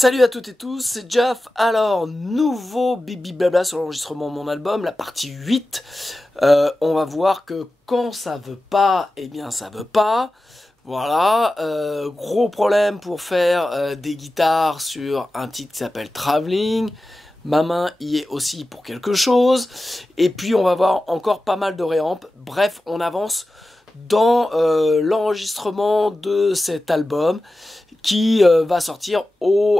Salut à toutes et tous, c'est Jeff. Alors, nouveau bibi blabla sur l'enregistrement de mon album, la partie 8. On va voir que quand ça veut pas, eh bien ça veut pas. Voilà, gros problème pour faire des guitares sur un titre qui s'appelle Traveling. Ma main y est aussi pour quelque chose. Et puis on va voir encore pas mal de réamp. Bref, on avance dans l'enregistrement de cet album qui va sortir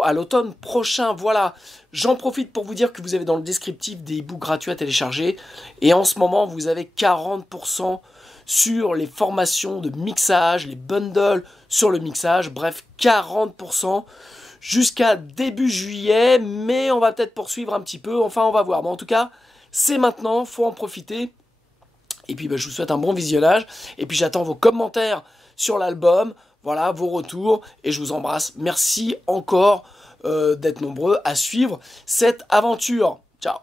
à l'automne prochain. Voilà, j'en profite pour vous dire que vous avez dans le descriptif des e-books gratuits à télécharger. Et en ce moment, vous avez 40% sur les formations de mixage, les bundles sur le mixage. Bref, 40% jusqu'à début juillet. Mais on va peut-être poursuivre un petit peu. Enfin, on va voir. Mais en tout cas, c'est maintenant, faut en profiter. Et puis, je vous souhaite un bon visionnage. Et puis, j'attends vos commentaires sur l'album. Voilà, vos retours. Et je vous embrasse. Merci encore d'être nombreux à suivre cette aventure. Ciao.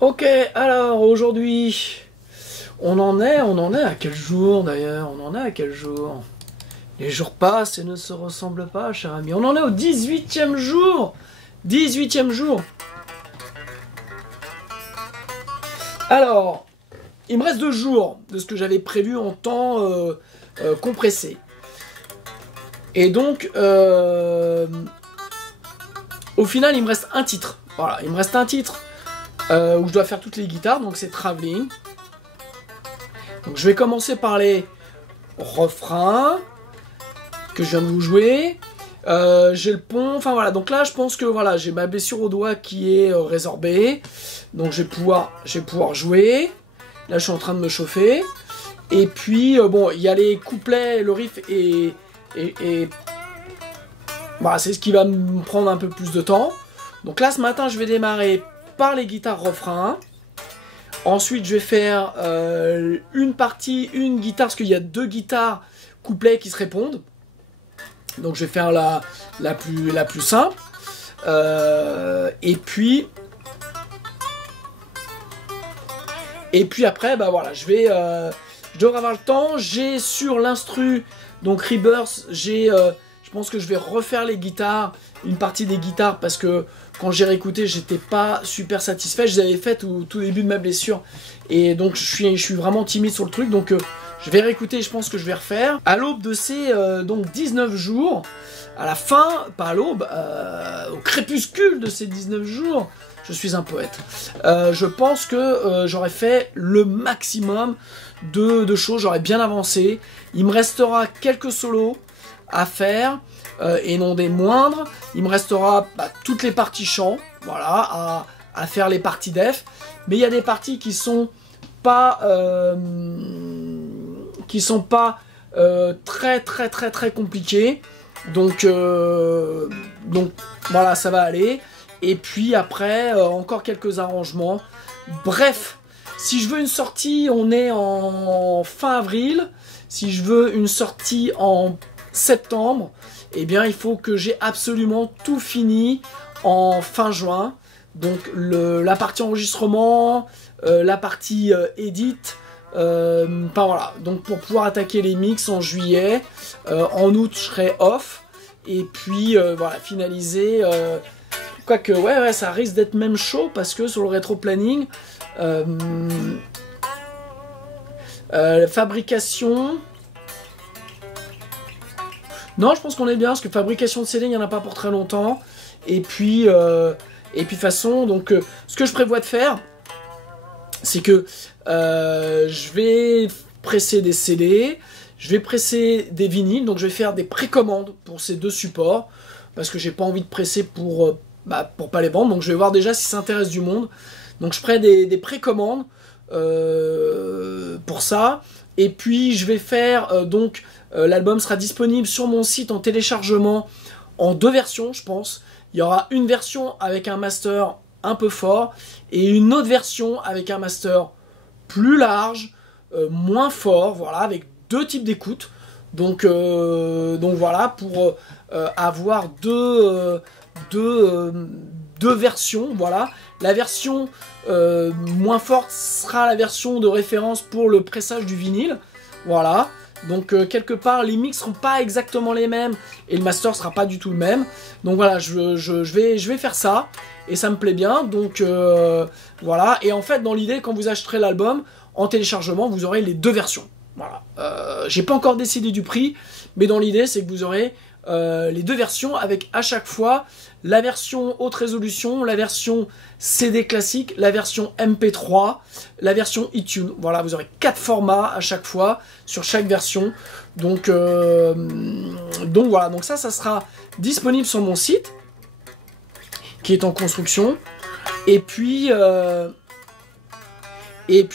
Ok, alors aujourd'hui, on en est à quel jour d'ailleurs? On en est à quel jour? Les jours passent et ne se ressemblent pas, cher ami. On en est au 18e jour! 18e jour! Alors, il me reste 2 jours de ce que j'avais prévu en temps compressé. Et donc, au final, il me reste un titre. Voilà, il me reste un titre. Où je dois faire toutes les guitares, donc c'est Traveling. Donc je vais commencer par les refrains que je viens de vous jouer. J'ai le pont, enfin voilà, donc là je pense que voilà, j'ai ma blessure au doigt qui est résorbée. Donc je vais pouvoir jouer. Là je suis en train de me chauffer. Et puis bon, il y a les couplets, le riff et voilà, c'est ce qui va me prendre un peu plus de temps. Donc là ce matin je vais démarrer par les guitares refrains. Ensuite je vais faire une guitare, parce qu'il y a 2 guitares couplets qui se répondent. Donc je vais faire la plus simple. Et puis après, voilà, je devrais avoir le temps. J'ai sur l'instru, donc Rebirth, je pense que je vais refaire les guitares, une partie des guitares, parce que quand j'ai réécouté, j'étais pas super satisfait. Je les avais faites au tout début de ma blessure. Et donc, je suis vraiment timide sur le truc. Donc, je vais réécouter, je pense que je vais refaire. À l'aube de ces donc 19 jours, à la fin, pas à l'aube, au crépuscule de ces 19 jours, je suis un poète. Je pense que j'aurais fait le maximum de choses. J'aurais bien avancé. Il me restera quelques solos à faire. Et non des moindres. Il me restera toutes les parties chant, voilà, à faire les parties def. Mais il y a des parties qui sont pas très compliquées. Donc voilà, ça va aller. Et puis après, encore quelques arrangements. Bref, si je veux une sortie, on est en fin avril. Si je veux une sortie en septembre, eh bien il faut que j'ai absolument tout fini en fin juin. Donc la partie enregistrement, la partie edit, voilà. Donc pour pouvoir attaquer les mix en juillet, en août je serai off. Et puis voilà, finaliser. Quoique ouais, ça risque d'être même chaud parce que sur le rétro-planning, fabrication. Non, je pense qu'on est bien, parce que fabrication de CD, il n'y en a pas pour très longtemps. Et puis de toute façon, donc, ce que je prévois de faire, c'est que je vais presser des CD, je vais presser des vinyles, donc je vais faire des précommandes pour ces 2 supports, parce que j'ai pas envie de presser pour pas les vendre, donc je vais voir déjà si ça intéresse du monde. Donc je ferai des précommandes pour ça. Et puis je vais faire l'album sera disponible sur mon site en téléchargement en 2 versions, je pense. Il y aura une version avec un master un peu fort et une autre version avec un master plus large, moins fort, voilà, avec 2 types d'écoute. Donc voilà, pour avoir deux versions, voilà. La version moins forte sera la version de référence pour le pressage du vinyle, voilà. Donc quelque part les mix seront pas exactement les mêmes et le master sera pas du tout le même. Donc voilà, je vais faire ça et ça me plaît bien. Donc voilà, et en fait dans l'idée, quand vous acheterez l'album en téléchargement, vous aurez les 2 versions. Voilà. J'ai pas encore décidé du prix, mais dans l'idée c'est que vous aurez les 2 versions avec à chaque fois la version haute résolution, la version CD classique, la version MP3, la version iTunes. Voilà, vous aurez 4 formats à chaque fois sur chaque version. Donc voilà, donc ça sera disponible sur mon site qui est en construction. Et puis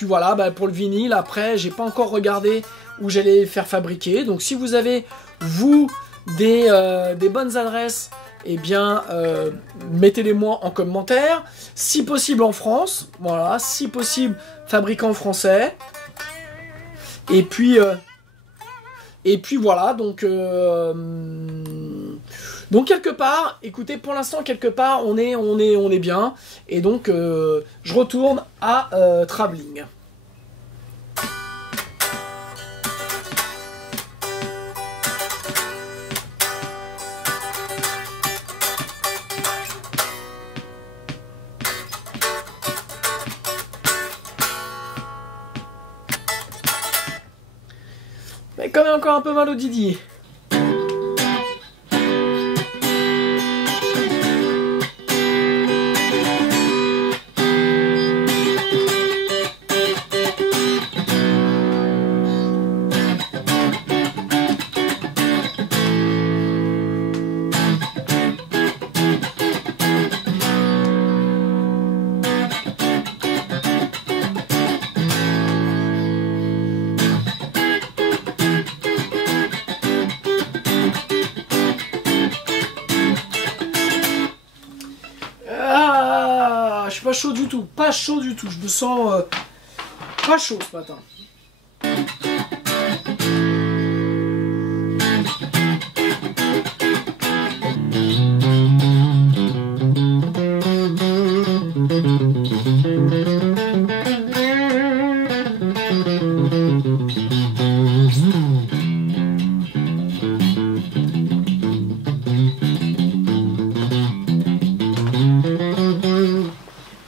voilà, bah, pour le vinyle, après, j'ai pas encore regardé où j'allais les faire fabriquer. Donc si vous avez, vous, des bonnes adresses, eh bien, mettez-les moi en commentaire. Si possible en France, voilà, si possible fabricant français. Et puis voilà, donc quelque part, écoutez, pour l'instant quelque part on est bien, et donc je retourne à Travelling. Mais quand même encore un peu mal au Didi. Je suis pas chaud du tout, pas chaud du tout, je me sens pas chaud ce matin.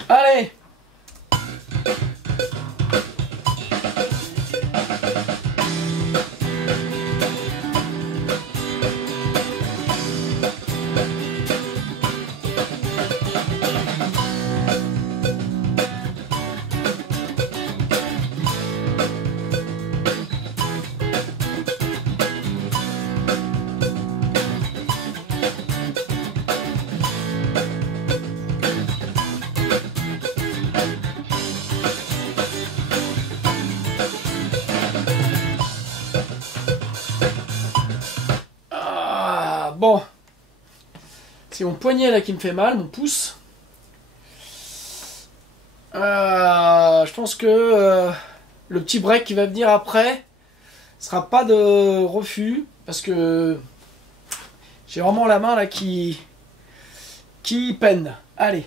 Allez! Bon, c'est mon poignet là qui me fait mal, mon pouce. Je pense que le petit break qui va venir après sera pas de refus, parce que j'ai vraiment la main là qui peine. Allez.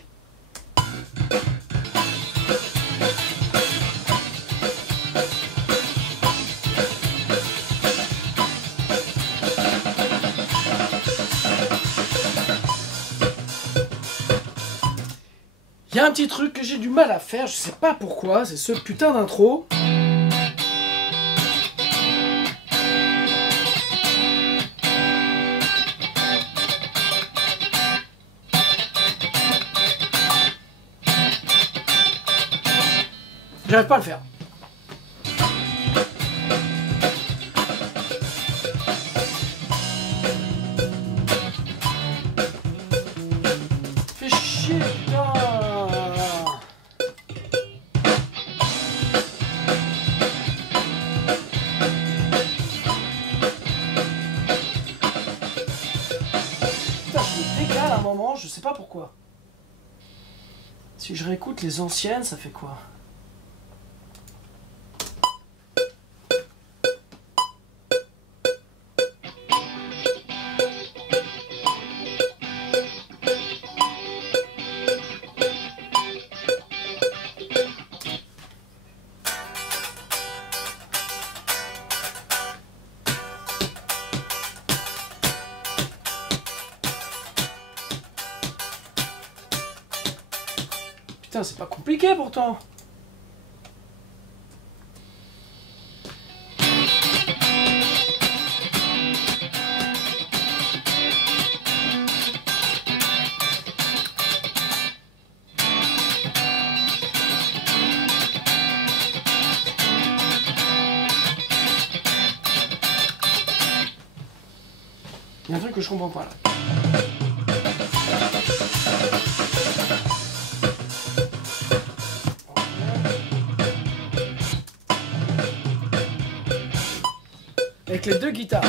Il y a un petit truc que j'ai du mal à faire, je sais pas pourquoi, c'est ce putain d'intro. J'arrive pas à le faire. Fais chier, putain. je sais pas pourquoi. Si je réécoute les anciennes, ça fait quoi? Putain, c'est pas compliqué pourtant. Il y a un truc que je comprends pas là. Avec les deux guitares.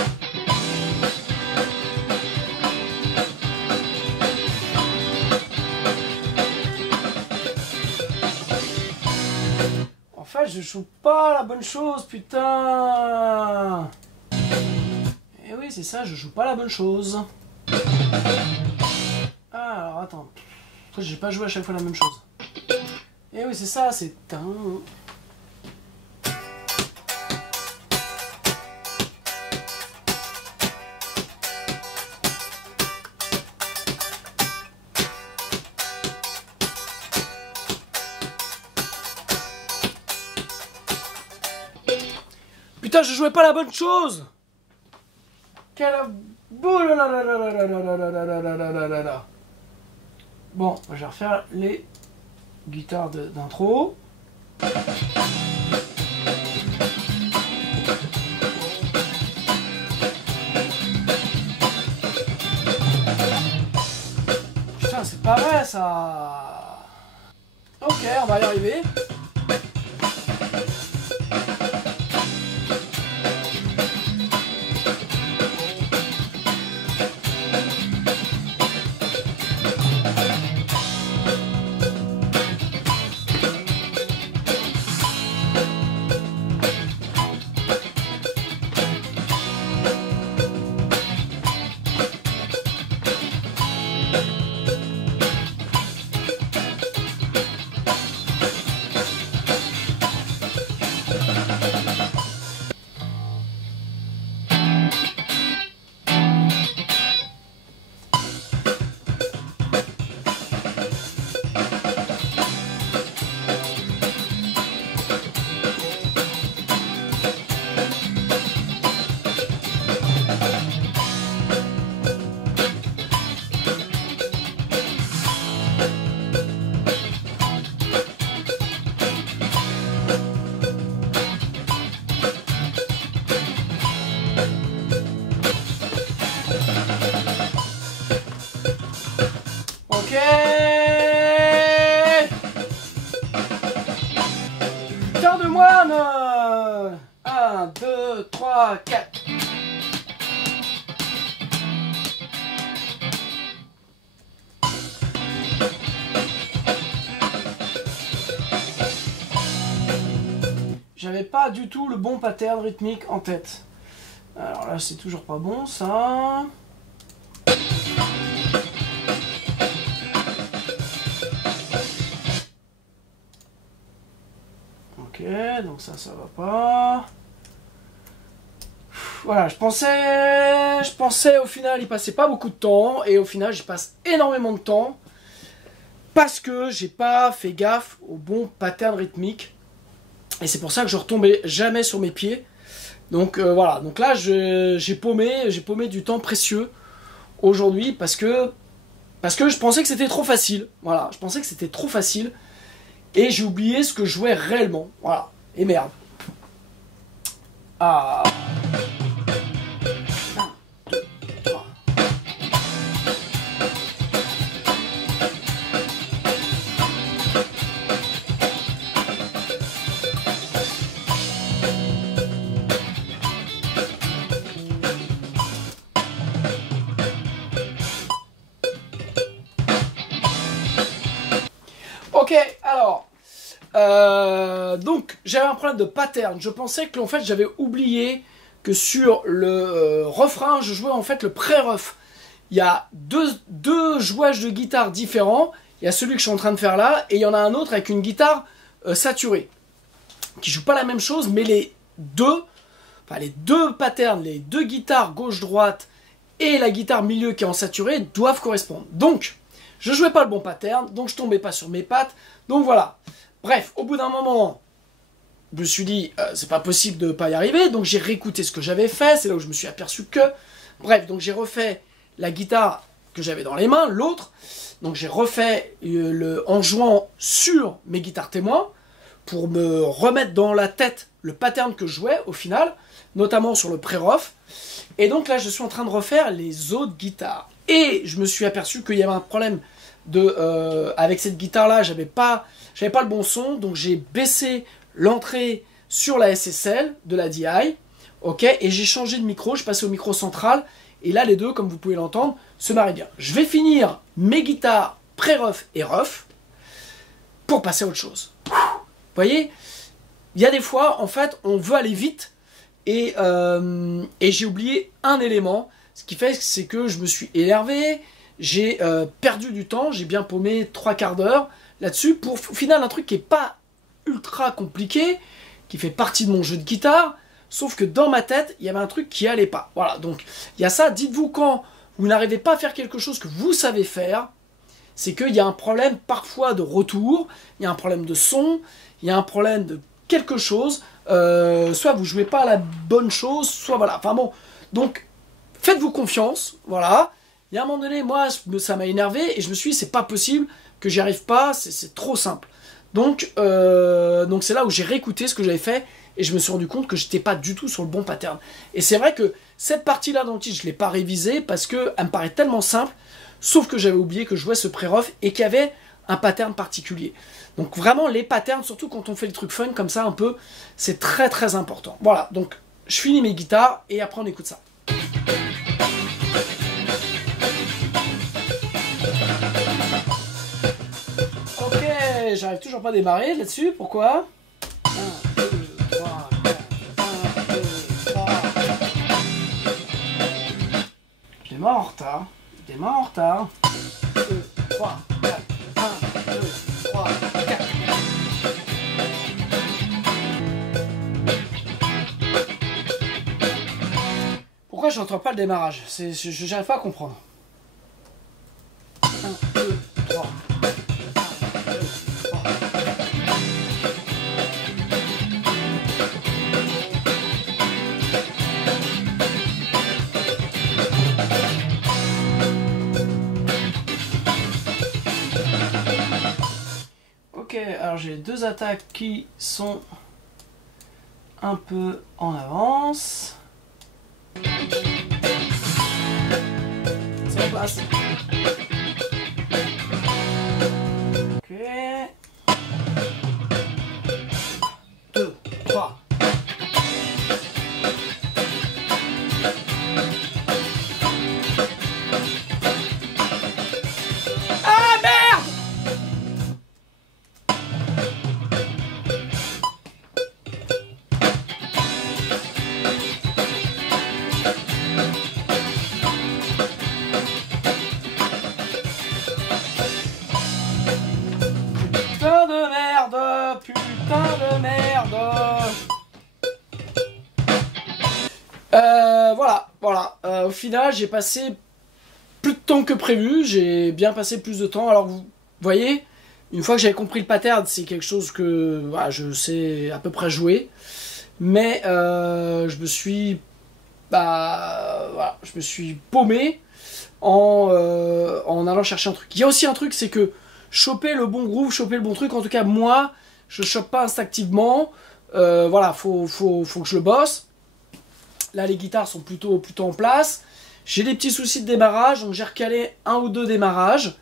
En fait, je joue pas la bonne chose, putain. Eh oui, c'est ça, je joue pas la bonne chose. Ah, alors attends. J'ai pas joué à chaque fois la même chose. Eh oui, c'est ça, c'est... Putain, je jouais pas la bonne chose. Quelle boule. Bon, je vais refaire les guitares d'intro. Putain, c'est pas vrai ça. Ok, on va y arriver. Ok. Putain de moine. 1, 2, 3, 4. J'avais pas du tout le bon pattern rythmique en tête. Alors là, c'est toujours pas bon ça. Ok, donc ça va pas. Voilà, je pensais au final il passait pas beaucoup de temps, et au final j'y passe énormément de temps parce que j'ai pas fait gaffe au bon pattern rythmique, et c'est pour ça que je retombais jamais sur mes pieds. Donc voilà, donc là j'ai paumé du temps précieux aujourd'hui parce que je pensais que c'était trop facile. Voilà, je pensais que c'était trop facile. Et j'ai oublié ce que je jouais réellement. Voilà. Et merde. Ah. 1, 2, 3. donc j'avais un problème de pattern. Je pensais que en fait j'avais oublié que sur le refrain, je jouais en fait le pré-ref. Il y a deux jouages de guitare différents. Il y a celui que je suis en train de faire là, et il y en a un autre avec une guitare saturée, qui joue pas la même chose, mais les deux patterns, les deux guitares gauche-droite et la guitare milieu qui est en saturé doivent correspondre. Donc, je jouais pas le bon pattern, donc je tombais pas sur mes pattes. Donc voilà. Bref, au bout d'un moment, je me suis dit, c'est pas possible de pas y arriver, donc j'ai réécouté ce que j'avais fait, c'est là où je me suis aperçu que... Bref, donc j'ai refait la guitare que j'avais dans les mains, l'autre, donc j'ai refait en jouant sur mes guitares témoins, pour me remettre dans la tête le pattern que je jouais au final, notamment sur le pré-rof, et donc là je suis en train de refaire les autres guitares. Et je me suis aperçu qu'il y avait un problème avec cette guitare-là, j'avais pas le bon son, donc j'ai baissé l'entrée sur la SSL de la DI, ok, et j'ai changé de micro, je passais au micro central, et là les deux, comme vous pouvez l'entendre, se marient bien. Je vais finir mes guitares pré-ref et ref pour passer à autre chose. Vous voyez, il y a des fois, en fait, on veut aller vite, et j'ai oublié un élément, ce qui fait c'est que je me suis énervé, j'ai perdu du temps, j'ai bien paumé 3/4 d'heure là-dessus, pour au final un truc qui n'est pas ultra compliqué, qui fait partie de mon jeu de guitare, sauf que dans ma tête, il y avait un truc qui allait pas. Voilà, donc il y a ça, dites-vous quand vous n'arrivez pas à faire quelque chose que vous savez faire, c'est qu'il y a un problème parfois de retour, il y a un problème de son, il y a un problème de quelque chose, soit vous jouez pas à la bonne chose, soit voilà, enfin bon, donc faites-vous confiance, voilà. Il y a un moment donné, moi, ça m'a énervé, et je me suis dit, c'est pas possible que j'y arrive pas, c'est trop simple. Donc c'est là où j'ai réécouté ce que j'avais fait, et je me suis rendu compte que j'étais pas du tout sur le bon pattern. Et c'est vrai que cette partie-là dans le titre, je l'ai pas révisée, parce qu'elle me paraît tellement simple, sauf que j'avais oublié que je jouais ce pré-ref, et qu'il y avait un pattern particulier. Donc vraiment, les patterns, surtout quand on fait les trucs fun comme ça, un peu, c'est très très important. Voilà, donc je finis mes guitares, et après on écoute ça. J'arrive toujours pas à démarrer là-dessus, pourquoi? 1, 2, 3, 4, 1, 2, 3. Je démarre en retard. 2, 3, 4, 1, 2, 3, 4. Pourquoi je n'entends pas le démarrage? Je n'arrive pas à comprendre. 1, 2, 3. Ok, alors j'ai deux attaques qui sont un peu en avance. C'est en place. Ok. 2, 3. Ah merde! Putain de merde! Putain de merde! Voilà. Au final, j'ai passé plus de temps que prévu. J'ai bien passé plus de temps. Alors, vous voyez, une fois que j'avais compris le pattern, c'est quelque chose que voilà, je sais à peu près jouer. Mais je me suis paumé en allant chercher un truc. Il y a aussi un truc, c'est que choper le bon groove, choper le bon truc, en tout cas moi, je chope pas instinctivement. Voilà, faut que je le bosse. Là, les guitares sont plutôt en place. J'ai des petits soucis de démarrage, donc j'ai recalé 1 ou 2 démarrages.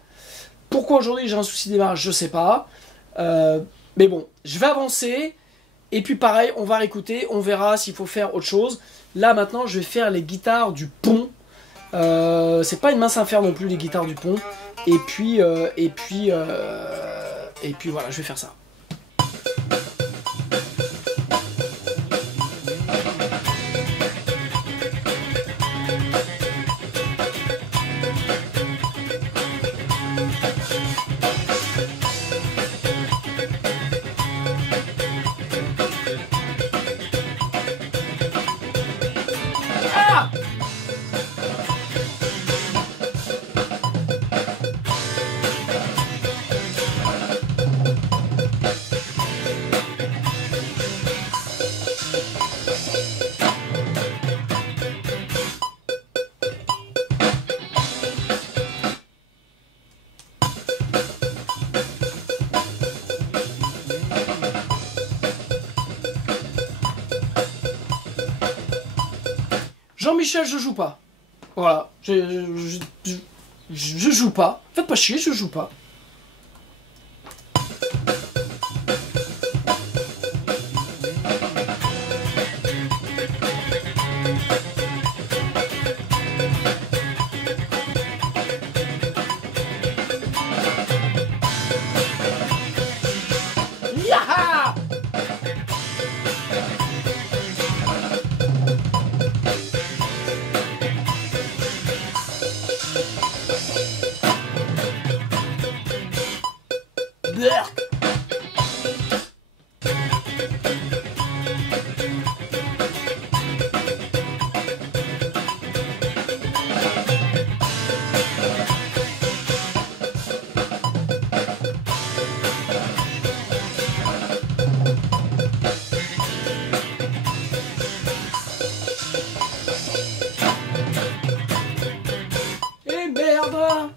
Pourquoi aujourd'hui j'ai un souci de démarrage, je sais pas. Mais bon, je vais avancer. Et puis pareil, on va réécouter, on verra s'il faut faire autre chose. Là maintenant, je vais faire les guitares du pont. C'est pas une mince affaire non plus, les guitares du pont. Et puis voilà, je vais faire ça. Jean-Michel, je joue pas. Voilà, je joue pas. Faites pas chier, je joue pas. Yaha! Blech. Et merde!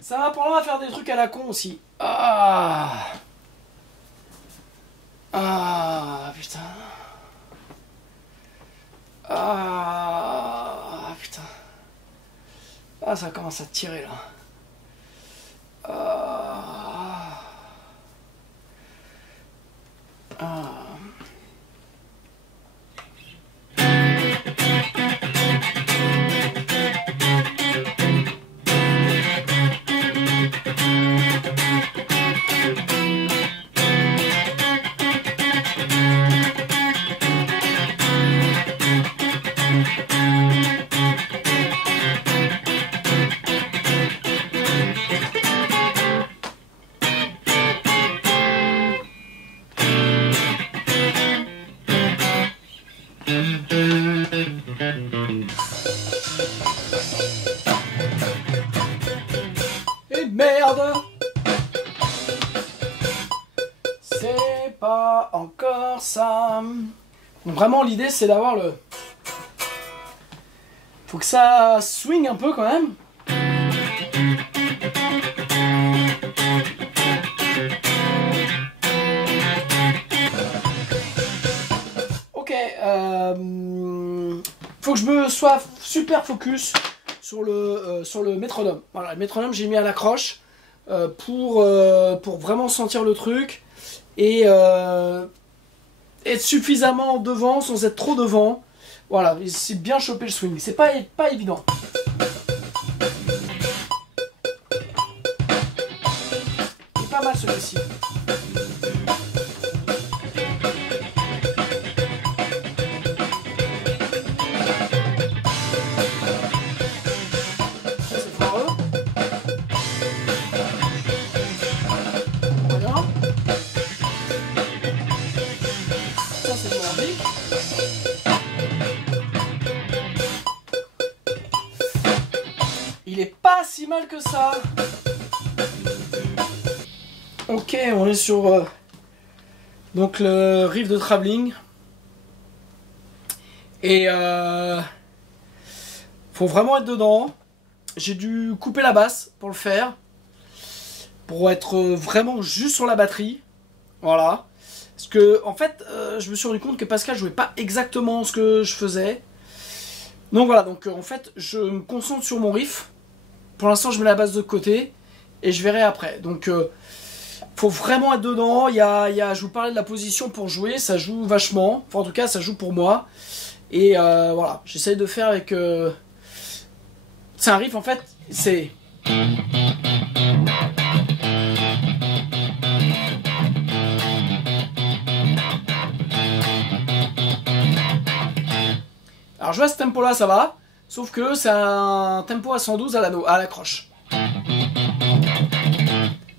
Ça va pour là faire des trucs à la con aussi. Ah. Ah putain. Ah putain. Ah, ça commence à tirer là. Ah. Ah. Et merde! C'est pas encore ça. Donc vraiment l'idée c'est d'avoir le... Faut que ça swing un peu quand même. Ok, faut que je me sois super focus sur le métronome. Voilà, le métronome j'ai mis à l'accroche pour vraiment sentir le truc et être suffisamment devant sans être trop devant. Voilà, c'est bien choper le swing. C'est pas évident. Il est pas mal celui-ci. Ça c'est foireux. Voilà. Ça c'est merdique. Il est pas si mal que ça. Ok, on est sur donc le riff de Travelling. Et faut vraiment être dedans. J'ai dû couper la basse pour le faire. Pour être vraiment juste sur la batterie. Voilà. Parce que en fait, je me suis rendu compte que Pascal jouait pas exactement ce que je faisais. Donc voilà, donc en fait, je me concentre sur mon riff. Pour l'instant, je mets la basse de côté et je verrai après. Donc, faut vraiment être dedans. Je vous parlais de la position pour jouer, ça joue vachement. Enfin, en tout cas, ça joue pour moi. Et voilà, j'essaye de faire avec. C'est un riff en fait, c'est. Alors, je vois ce tempo-là, ça va. Sauf que c'est un tempo à 112 à l'accroche.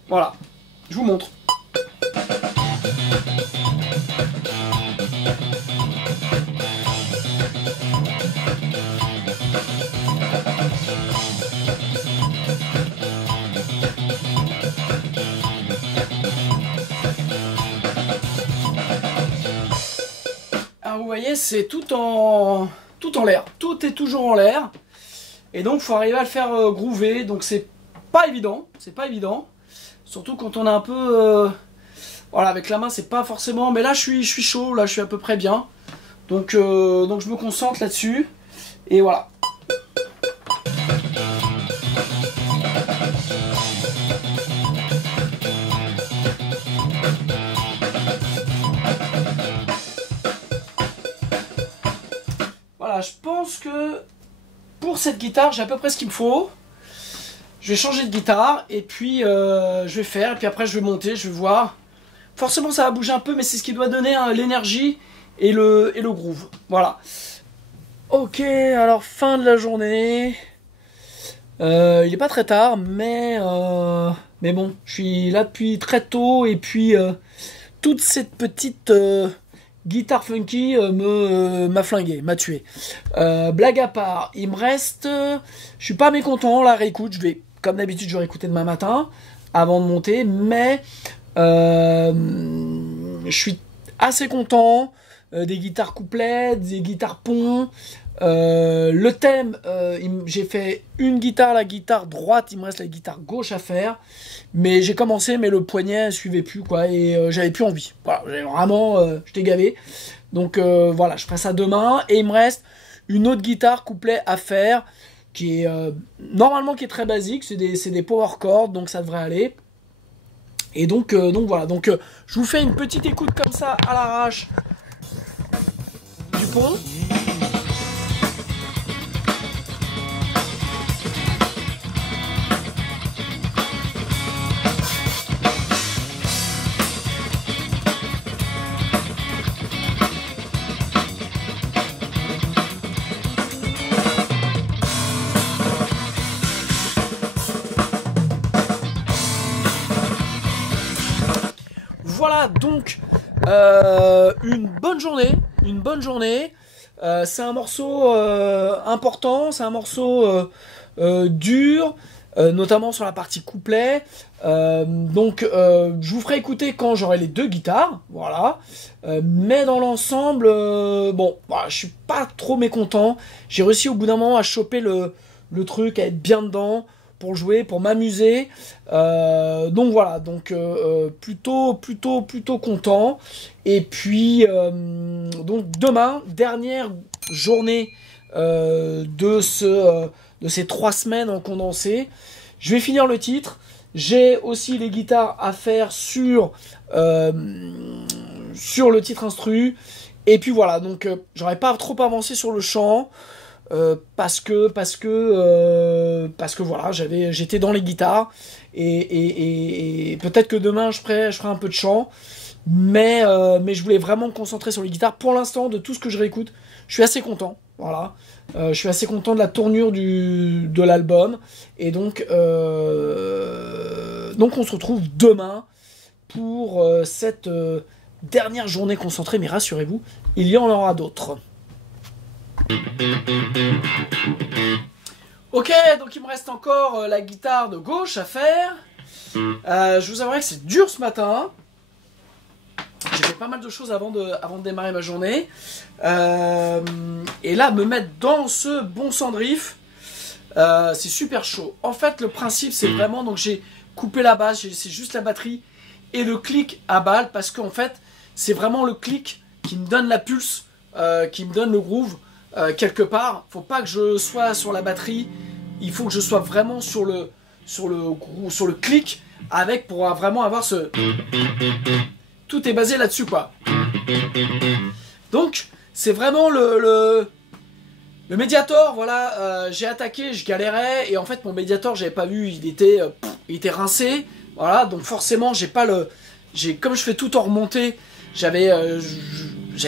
Voilà, je vous montre. Alors vous voyez, c'est tout en l'air. Tout est toujours en l'air. Et donc, il faut arriver à le faire groover. Donc, c'est pas évident. C'est pas évident. Surtout quand on a un peu Voilà, avec la main, c'est pas forcément... Mais là, je suis chaud, là, je suis à peu près bien. Donc je me concentre là-dessus. Et voilà. Voilà, je pense que pour cette guitare, j'ai à peu près ce qu'il me faut. Je vais changer de guitare et puis je vais faire. Et puis après, je vais monter, je vais voir. Forcément, ça va bouger un peu, mais c'est ce qui doit donner hein, l'énergie et le groove. Voilà. Ok, alors fin de la journée. Il n'est pas très tard, mais bon, je suis là depuis très tôt et puis toute cette petite guitare funky m'a flingué, m'a tué. Blague à part, il me reste... je suis pas mécontent, la réécoute, je vais, comme d'habitude, je vais réécouter demain matin avant de monter, mais je suis assez content des guitares couplets, des guitares ponts. Le thème, j'ai fait une guitare, la guitare droite, il me reste la guitare gauche à faire, mais j'ai commencé mais le poignet suivait plus quoi et j'avais plus envie. Voilà, j'avais vraiment, j'étais gavé. Donc voilà, je ferai ça demain et il me reste une autre guitare couplet à faire qui est normalement qui est très basique, c'est des power chords donc ça devrait aller. Et donc voilà, donc je vous fais une petite écoute comme ça à l'arrache du pont. Voilà donc une bonne journée, c'est un morceau important, c'est un morceau dur, notamment sur la partie couplet, donc je vous ferai écouter quand j'aurai les deux guitares, voilà, mais dans l'ensemble, bon, voilà, je suis pas trop mécontent, j'ai réussi au bout d'un moment à choper le truc, à être bien dedans, pour jouer, pour m'amuser. Donc voilà, donc plutôt content. Et puis donc demain, dernière journée de ces 3 semaines en condensé. Je vais finir le titre. J'ai aussi les guitares à faire sur le titre instru. Et puis voilà, donc j'aurais pas trop avancé sur le chant. Parce que voilà, j'étais dans les guitares et peut-être que demain je ferai un peu de chant, mais je voulais vraiment me concentrer sur les guitares. Pour l'instant, de tout ce que je réécoute, je suis assez content. Voilà, je suis assez content de la tournure de l'album et donc on se retrouve demain pour cette dernière journée concentrée. Mais rassurez-vous, il y en aura d'autres. Ok, donc il me reste encore la guitare de gauche à faire. Je vous avouerai que c'est dur ce matin. J'ai fait pas mal de choses avant de démarrer ma journée. Et là, me mettre dans ce bon Sandriff, c'est super chaud. En fait, le principe, c'est vraiment... Donc j'ai coupé la basse, j'ai laissé juste la batterie et le clic à balle parce qu'en fait, c'est vraiment le clic qui me donne la pulse, qui me donne le groove. Quelque part, faut pas que je sois sur la batterie, il faut que je sois vraiment sur le clic avec pour vraiment avoir ce... Tout est basé là-dessus quoi. Donc c'est vraiment le Mediator, voilà, j'ai attaqué, je galérais et en fait mon Mediator j'avais pas vu, il était rincé, voilà, donc forcément comme je fais tout en remontée, j'avais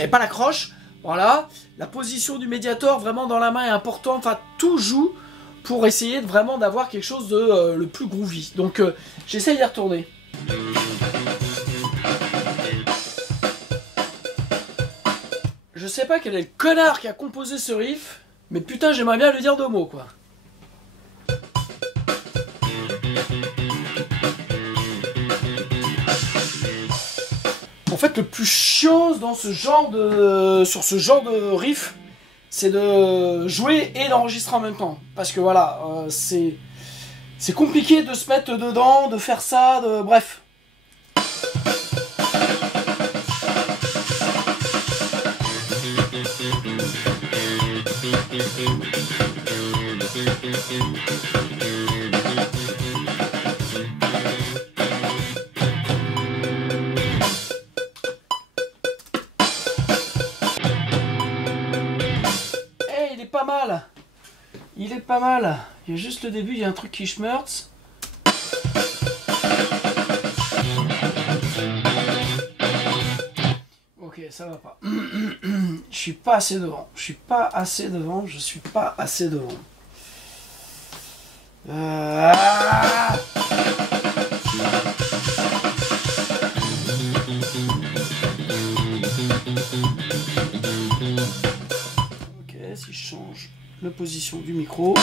pas l'accroche. Voilà, la position du Mediator vraiment dans la main est importante, enfin tout joue pour essayer vraiment d'avoir quelque chose de le plus groovy. Donc j'essaye d'y retourner. Je sais pas quel est le connard qui a composé ce riff, mais putain j'aimerais bien lui dire 2 mots quoi. En fait, le plus chiant sur ce genre de riff, c'est de jouer et d'enregistrer en même temps. Parce que voilà, c'est compliqué de se mettre dedans, de faire ça, bref. Il est pas mal. Il est pas mal. Il y a juste le début, il y a un truc qui schmerz. Ok, ça va pas. Je suis pas assez devant. Je suis pas assez devant. Je suis pas assez devant. Ok, si je change la position du micro.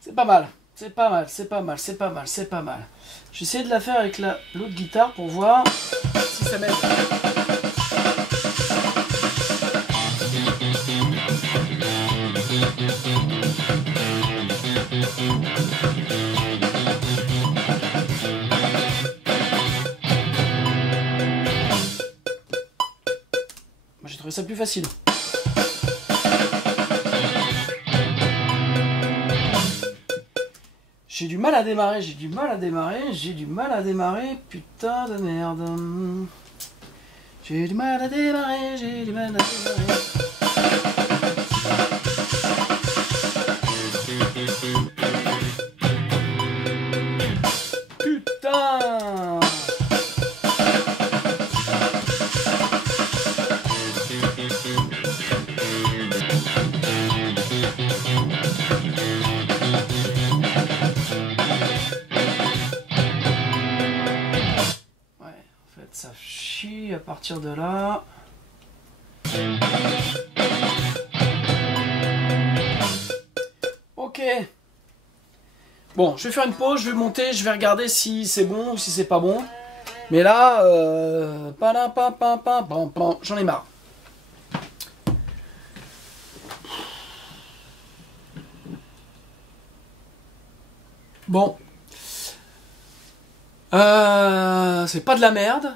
C'est pas mal, c'est pas mal, c'est pas mal, c'est pas mal, c'est pas mal. Je vais essayer de la faire avec l'autre guitare pour voir si ça m'aide. Moi j'ai trouvé ça plus facile. J'ai du mal à démarrer, j'ai du mal à démarrer, j'ai du mal à démarrer, putain de merde. J'ai du mal à démarrer, j'ai du mal à démarrer. Putain! Ça chie à partir de là. Ok. Bon, je vais faire une pause, je vais monter, je vais regarder si c'est bon ou si c'est pas bon. Mais là, j'en ai marre. Bon. C'est pas de la merde,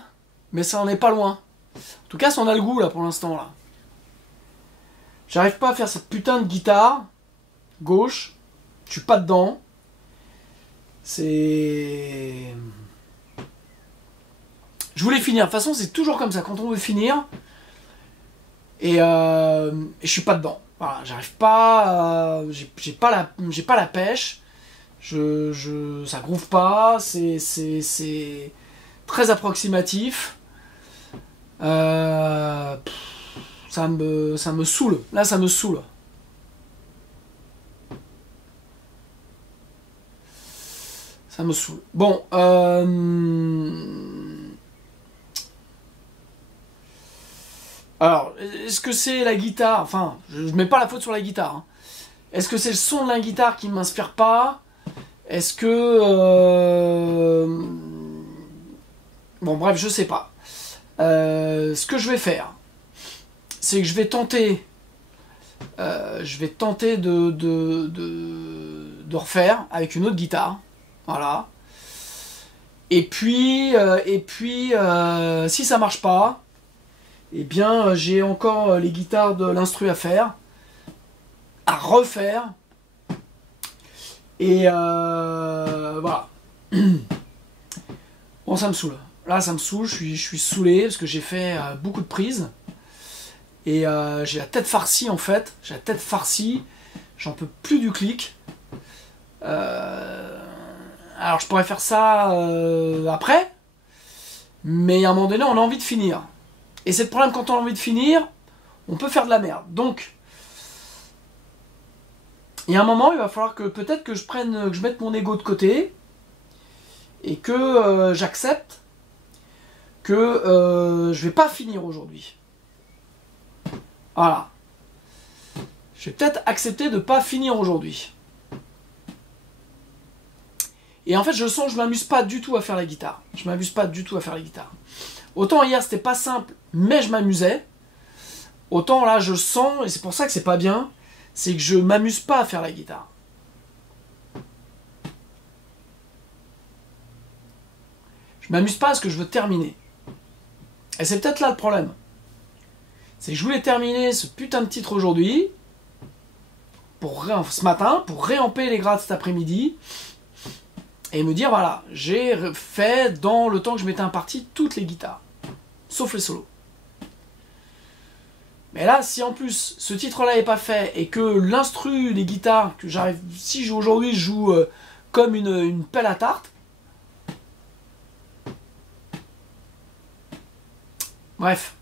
mais ça en est pas loin. En tout cas, ça en a le goût là pour l'instant là. J'arrive pas à faire cette putain de guitare gauche. Je suis pas dedans. C'est. Je voulais finir. De toute façon, c'est toujours comme ça quand on veut finir. Et je suis pas dedans. Voilà, j'arrive pas. J'ai pas la pêche. Ça groove pas. C'est très approximatif. Ça me saoule. Là, ça me saoule. Ça me saoule. Bon. Alors, est-ce que c'est la guitare? Enfin, je mets pas la faute sur la guitare. Hein. Est-ce que c'est le son de la guitare qui ne m'inspire pas? Est-ce que... Bon, bref, je sais pas. Ce que je vais faire, c'est que je vais tenter... de refaire avec une autre guitare. Voilà. Et puis si ça marche pas, eh bien, j'ai encore les guitares de l'instru à faire, à refaire. Et voilà. Bon, ça me saoule. Là, ça me saoule. Je suis saoulé parce que j'ai fait beaucoup de prises. Et j'ai la tête farcie, en fait. J'ai la tête farcie. J'en peux plus du clic. Alors, je pourrais faire ça après. Mais à un moment donné, on a envie de finir. Et c'est le problème, quand on a envie de finir, on peut faire de la merde. Donc, il y a un moment, il va falloir que peut-être que je mette mon ego de côté et que j'accepte que je vais pas finir aujourd'hui. Voilà. Je vais peut-être accepter de pas finir aujourd'hui. Et en fait, je sens que je m'amuse pas du tout à faire la guitare. Je m'amuse pas du tout à faire la guitare. Autant hier, c'était pas simple, mais je m'amusais. Autant là, je sens, et c'est pour ça que c'est pas bien, c'est que je m'amuse pas à faire la guitare. Je m'amuse pas parce que je veux terminer. Et c'est peut-être là le problème. C'est que je voulais terminer ce putain de titre aujourd'hui, ce matin, pour réamper les grades cet après-midi, et me dire, voilà, j'ai fait dans le temps que je m'étais imparti toutes les guitares, sauf les solos. Mais là, si en plus ce titre-là n'est pas fait, et que l'instru, les guitares, que j'arrive, si aujourd'hui je joue comme une pelle à tarte, bref.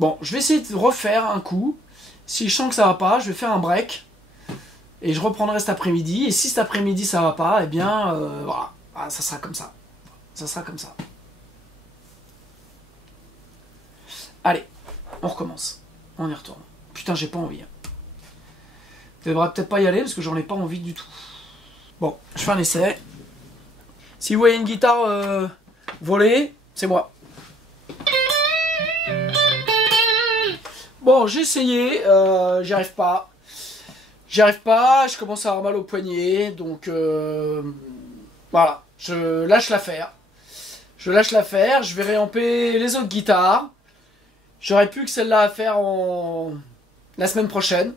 Bon, je vais essayer de refaire un coup. Si je sens que ça va pas, je vais faire un break. Et je reprendrai cet après-midi. Et si cet après-midi ça va pas, eh bien, voilà. Ah, ça sera comme ça. Ça sera comme ça. Allez, on recommence. On y retourne. Putain, j'ai pas envie. Je devrais peut-être pas y aller parce que j'en ai pas envie du tout. Bon, je fais un essai. Si vous voyez une guitare voler, c'est moi. Bon, j'ai essayé, j'y arrive pas. J'y arrive pas, je commence à avoir mal au poignet, donc voilà, je lâche l'affaire. Je lâche l'affaire, je vais réamper les autres guitares. J'aurais plus que celle-là à faire la semaine prochaine.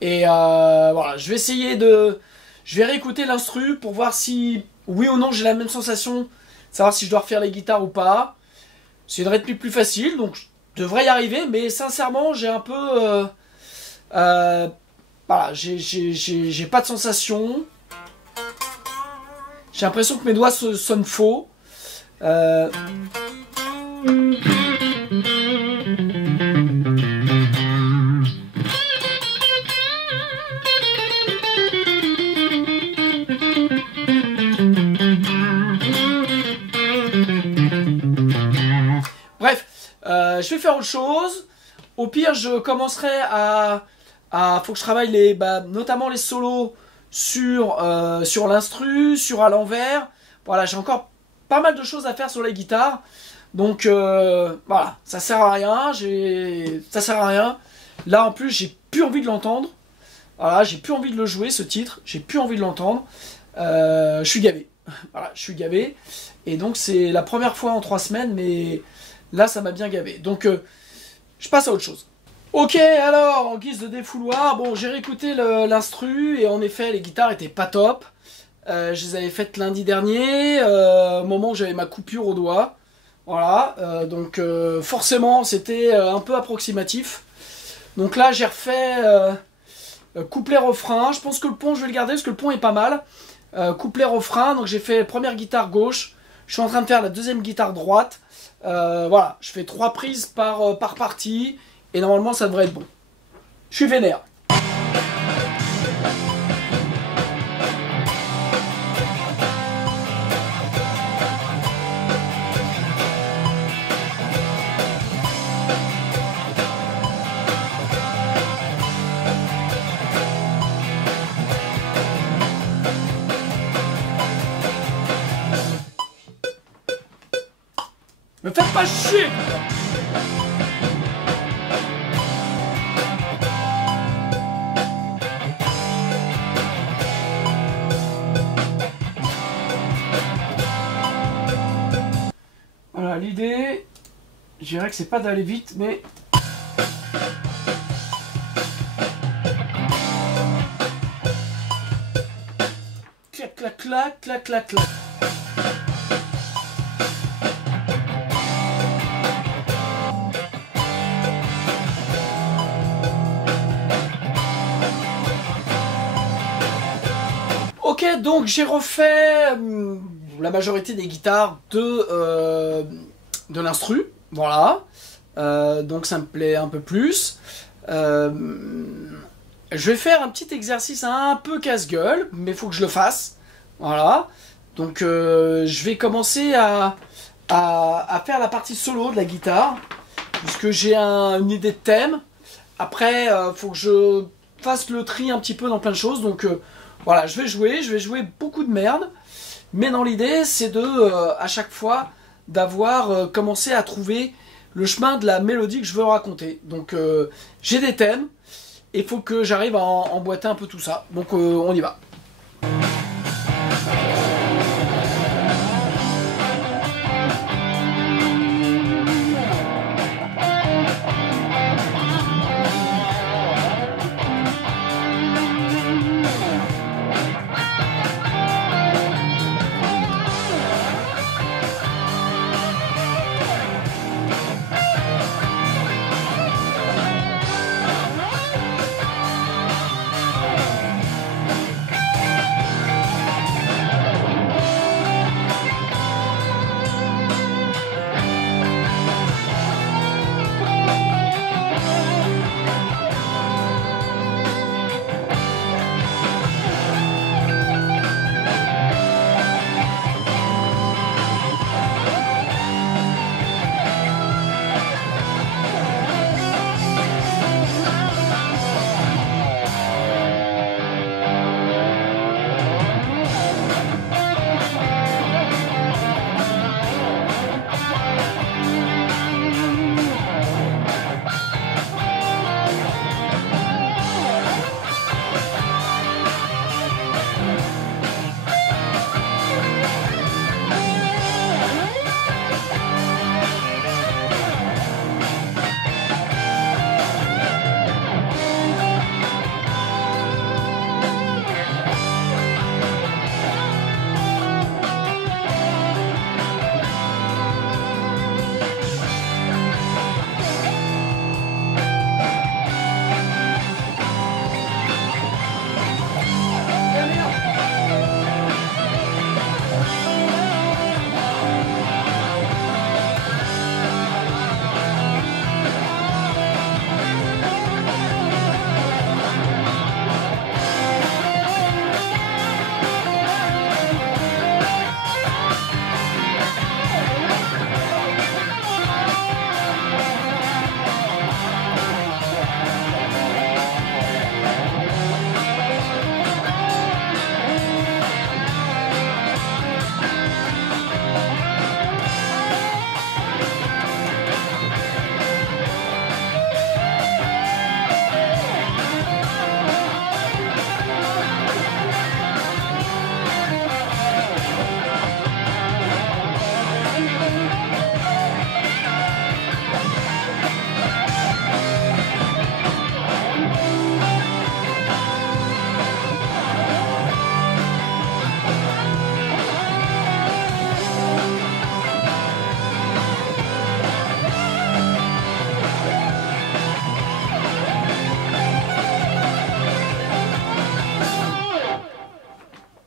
Et voilà, je vais essayer de... Je vais réécouter l'instru pour voir si, oui ou non, j'ai la même sensation, savoir si je dois refaire les guitares ou pas. C'est une rythmique plus facile, donc je devrais y arriver, mais sincèrement, j'ai un peu... voilà, j'ai pas de sensation. J'ai l'impression que mes doigts sonnent faux. Bref, je vais faire autre chose. Au pire, je commencerai faut que je travaille notamment les solos sur l'instru, sur à l'envers. Voilà, j'ai encore pas mal de choses à faire sur la guitare. Donc voilà, ça sert à rien. Ça sert à rien. Là en plus, j'ai plus envie de l'entendre. Voilà, j'ai plus envie de le jouer ce titre. J'ai plus envie de l'entendre. Je suis gavé. Voilà, je suis gavé. Et donc c'est la première fois en 3 semaines, mais là ça m'a bien gavé. Donc je passe à autre chose. Ok, alors, en guise de défouloir, bon, j'ai réécouté l'instru, et en effet, les guitares étaient pas top. Je les avais faites lundi dernier, au moment où j'avais ma coupure au doigt. Voilà, donc forcément, c'était un peu approximatif. Donc là, j'ai refait couplet-refrain. Je pense que le pont, je vais le garder, parce que le pont est pas mal. Couplet-refrain, donc j'ai fait première guitare gauche. Je suis en train de faire la deuxième guitare droite. Voilà, je fais 3 prises par partie. Et normalement, ça devrait être bon. Je suis vénère. Me faites pas chier, putain. Voilà, l'idée, je dirais que c'est pas d'aller vite, mais... Clac, clac, clac, clac, clac, clac. Ok, donc j'ai refait la majorité des guitares de l'instru, voilà. Donc ça me plaît un peu plus. Je vais faire un petit exercice un peu casse-gueule, mais il faut que je le fasse. Voilà. Donc je vais commencer à faire la partie solo de la guitare, puisque j'ai une idée de thème. Après, faut que je fasse le tri un petit peu dans plein de choses. Donc voilà, je vais jouer beaucoup de merde. Mais dans l'idée, c'est à chaque fois, d'avoir commencé à trouver le chemin de la mélodie que je veux raconter. Donc j'ai des thèmes, et il faut que j'arrive à emboîter un peu tout ça. Donc on y va.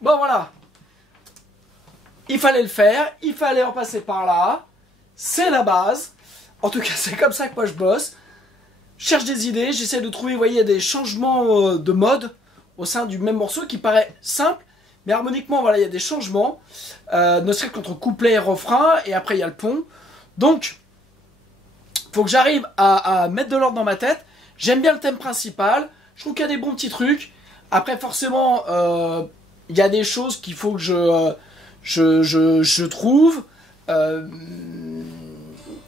Bon voilà, il fallait le faire, il fallait en passer par là, c'est la base. En tout cas, c'est comme ça que moi je bosse. Je cherche des idées, j'essaie de trouver, vous voyez, des changements de mode au sein du même morceau qui paraît simple, mais harmoniquement, voilà, il y a des changements, ne serait-ce qu'entre couplet et refrain, et après il y a le pont. Donc, faut que j'arrive à mettre de l'ordre dans ma tête. J'aime bien le thème principal, je trouve qu'il y a des bons petits trucs. Après, forcément, il y a des choses qu'il faut que je trouve.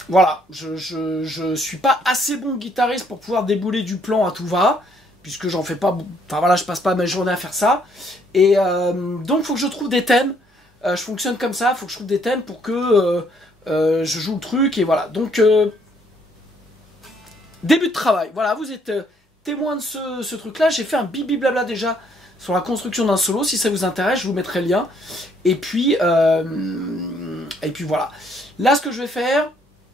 Voilà, je suis pas assez bon guitariste pour pouvoir débouler du plan à tout va, puisque j'en fais pas. Enfin voilà, je passe pas ma journée à faire ça. Et donc, faut que je trouve des thèmes. Je fonctionne comme ça, faut que je trouve des thèmes pour que je joue le truc. Et voilà, donc début de travail. Voilà, vous êtes témoin de ce truc-là. J'ai fait un bibi blabla déjà sur la construction d'un solo. Si ça vous intéresse, je vous mettrai le lien. Et puis voilà. Là, ce que je vais faire,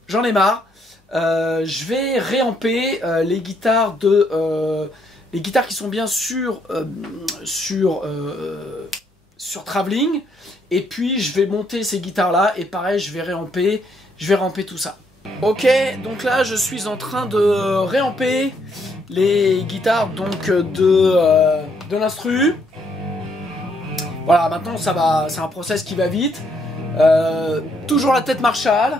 j'en ai marre. Je vais réamper les guitares les guitares qui sont bien sur Traveling. Et puis je vais monter ces guitares là. Et pareil, je vais réamper tout ça. Ok, donc là je suis en train de réamper les guitares donc de l'instru. Voilà, maintenant ça va, c'est un process qui va vite. Toujours la tête Marshall.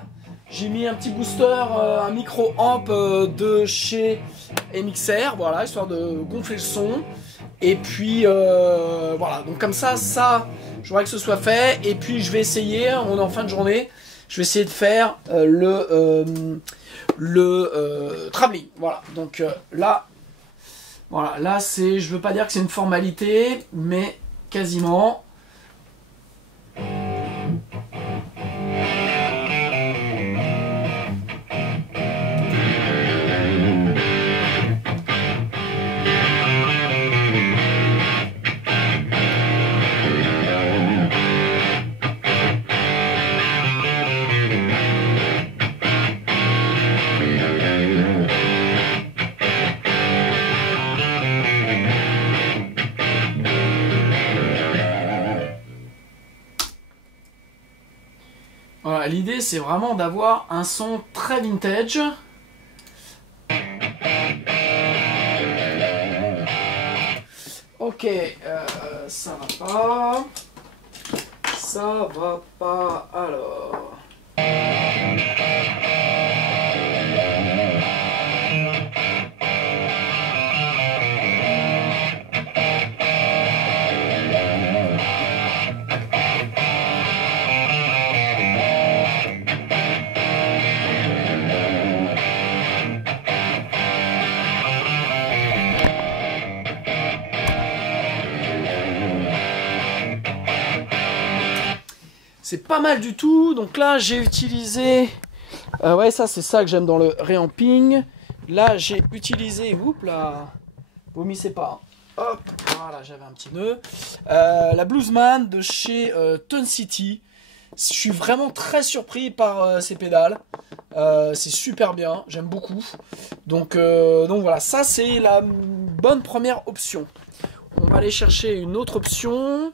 J'ai mis un petit booster, un micro amp de chez MXR, voilà, histoire de gonfler le son. Et puis voilà, donc comme ça, je voudrais que ce soit fait. Et puis je vais essayer, on est en fin de journée, je vais essayer de faire le travelling. Voilà, donc là, voilà, là c'est, je veux pas dire que c'est une formalité, mais quasiment. Voilà, l'idée c'est vraiment d'avoir un son très vintage. Ok, ça va pas. Ça va pas alors. C'est pas mal du tout. Donc là, j'ai utilisé... ouais, ça, c'est ça que j'aime dans le reamping. Là, j'ai utilisé... Oups là, vomissez pas. Hop, voilà, j'avais un petit nœud. La Bluesman de chez Tone City. Je suis vraiment très surpris par ces pédales. C'est super bien, j'aime beaucoup. Donc voilà, ça c'est la bonne première option. On va aller chercher une autre option.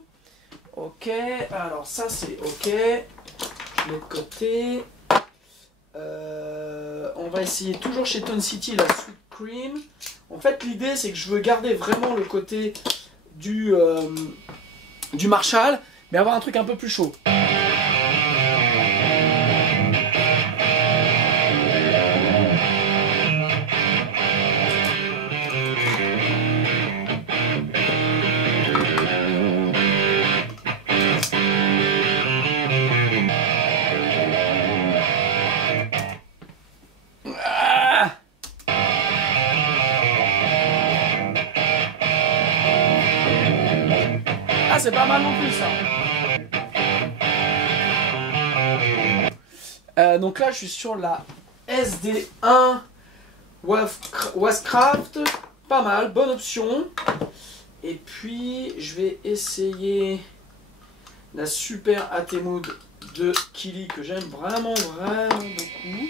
Ok, alors ça c'est ok. Je mets de côté. On va essayer toujours chez Tone City la Sweet Cream. En fait l'idée c'est que je veux garder vraiment le côté du Marshall, mais avoir un truc un peu plus chaud. C'est pas mal non plus ça. Donc là je suis sur la SD1 Wascraft, pas mal, bonne option. Et puis je vais essayer la Super Atemud de Kili que j'aime vraiment beaucoup.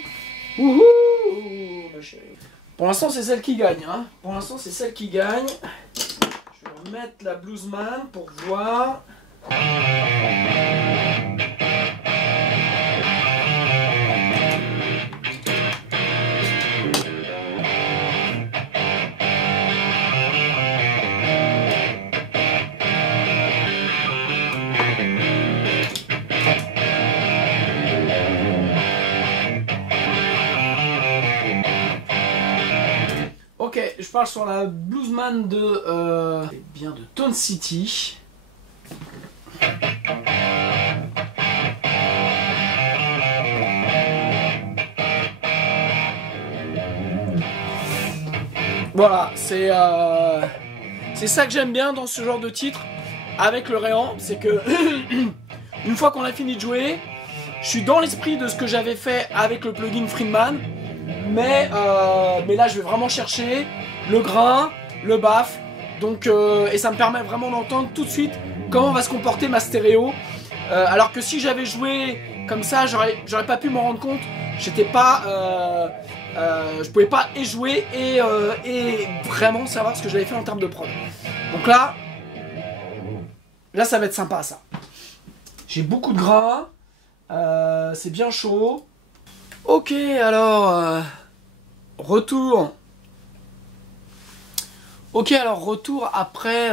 Wouhou, ma chérie. Pour l'instant c'est celle qui gagne, hein. Pour l'instant c'est celle qui gagne. Je vais mettre la Bluesman pour voir. Ok, je parle sur la Bluesman de bien de Tone City. Voilà, c'est ça que j'aime bien dans ce genre de titre avec le réamp, c'est que une fois qu'on a fini de jouer, je suis dans l'esprit de ce que j'avais fait avec le plugin Friedman. Mais là je vais vraiment chercher le grain, le baff, donc, et ça me permet vraiment d'entendre tout de suite comment va se comporter ma stéréo. Alors que si j'avais joué comme ça, j'aurais pas pu m'en rendre compte. J'étais pas, je pouvais pas et jouer et vraiment savoir ce que j'avais fait en termes de prod. Donc là ça va être sympa ça. J'ai beaucoup de gras, c'est bien chaud. Ok, alors retour Ok, alors retour après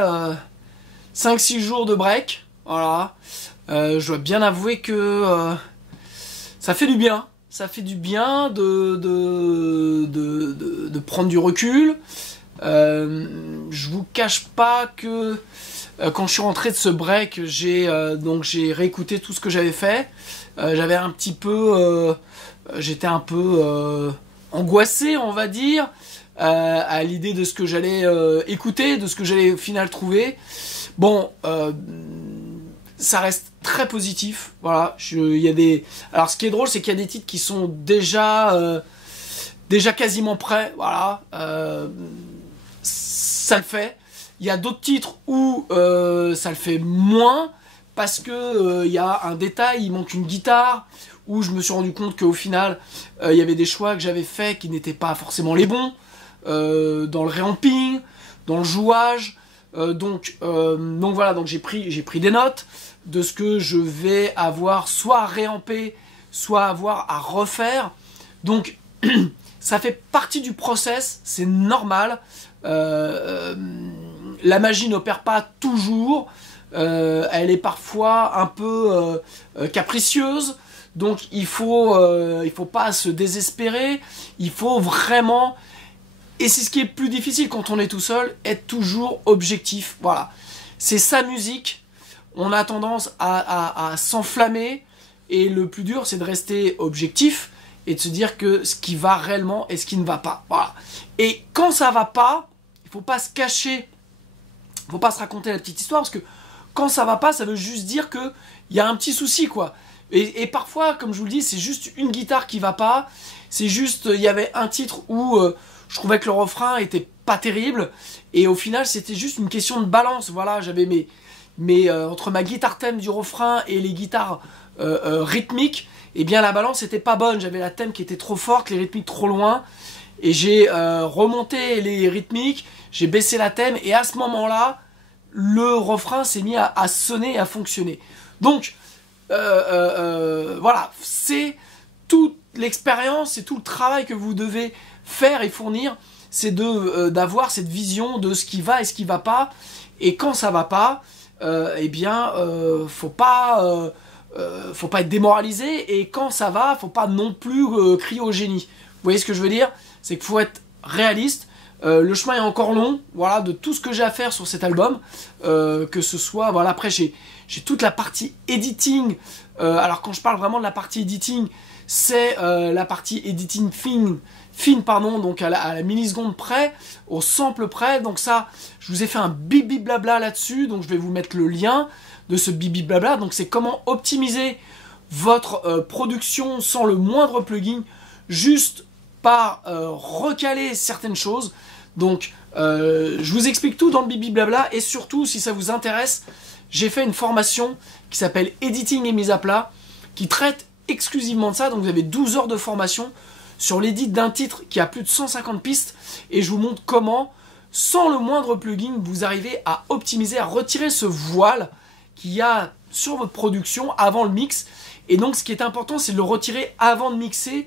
5-6 jours de break. Voilà. Je dois bien avouer que ça fait du bien. Ça fait du bien de prendre du recul. Je vous cache pas que quand je suis rentré de ce break, j'ai réécouté tout ce que j'avais fait. J'avais un petit peu, j'étais un peu angoissé, on va dire, à l'idée de ce que j'allais écouter, de ce que j'allais au final trouver. Bon, ça reste très positif. Voilà, il y a des. Alors, ce qui est drôle, c'est qu'il y a des titres qui sont déjà quasiment prêts. Voilà, ça le fait. Il y a d'autres titres où ça le fait moins parce que il y a un détail, il manque une guitare, où je me suis rendu compte qu'au final il y avait des choix que j'avais faits qui n'étaient pas forcément les bons dans le réamping, dans le jouage. Donc voilà, donc j'ai pris des notes de ce que je vais avoir soit à réamper, soit avoir à refaire. Donc ça fait partie du process, c'est normal. La magie n'opère pas toujours. Elle est parfois un peu capricieuse. Donc il faut pas se désespérer. Il faut vraiment, et c'est ce qui est plus difficile quand on est tout seul, être toujours objectif. Voilà, c'est sa musique. On a tendance à s'enflammer, et le plus dur, c'est de rester objectif et de se dire que ce qui va réellement et ce qui ne va pas. Voilà. Et quand ça va pas, il faut pas se cacher, il faut pas se raconter la petite histoire, parce que quand ça va pas, ça veut juste dire que il y a un petit souci, quoi. Et parfois, comme je vous le dis, c'est juste une guitare qui va pas. C'est juste, il y avait un titre où je trouvais que le refrain était pas terrible, et au final, c'était juste une question de balance. Voilà, j'avais entre ma guitare thème du refrain et les guitares rythmiques, eh bien la balance était pas bonne. J'avais la thème qui était trop forte, les rythmiques trop loin, et j'ai remonté les rythmiques, j'ai baissé la thème, et à ce moment-là, le refrain s'est mis à sonner et à fonctionner. Donc voilà, c'est toute l'expérience, c'est tout le travail que vous devez faire et fournir, c'est d'avoir cette vision de ce qui va et ce qui va pas. Et quand ça va pas, eh bien faut pas être démoralisé, et quand ça va, faut pas non plus crier au génie. Vous voyez ce que je veux dire? C'est qu'il faut être réaliste. Le chemin est encore long, voilà, de tout ce que j'ai à faire sur cet album, que ce soit, voilà, après j'ai toute la partie editing. Alors quand je parle vraiment de la partie editing, c'est la partie editing fine, pardon, donc à la milliseconde près, au sample près. Donc ça, je vous ai fait un bibi blabla là-dessus, donc je vais vous mettre le lien de ce bibi blabla. Donc c'est comment optimiser votre production sans le moindre plugin, juste par recaler certaines choses. Donc je vous explique tout dans le bibi blabla, et surtout, si ça vous intéresse, j'ai fait une formation qui s'appelle Editing et mise à plat, qui traite exclusivement de ça. Donc vous avez 12 heures de formation sur l'édit d'un titre qui a plus de 150 pistes, et je vous montre comment, sans le moindre plugin, vous arrivez à optimiser, à retirer ce voile qu'il y a sur votre production avant le mix. Et donc ce qui est important, c'est de le retirer avant de mixer,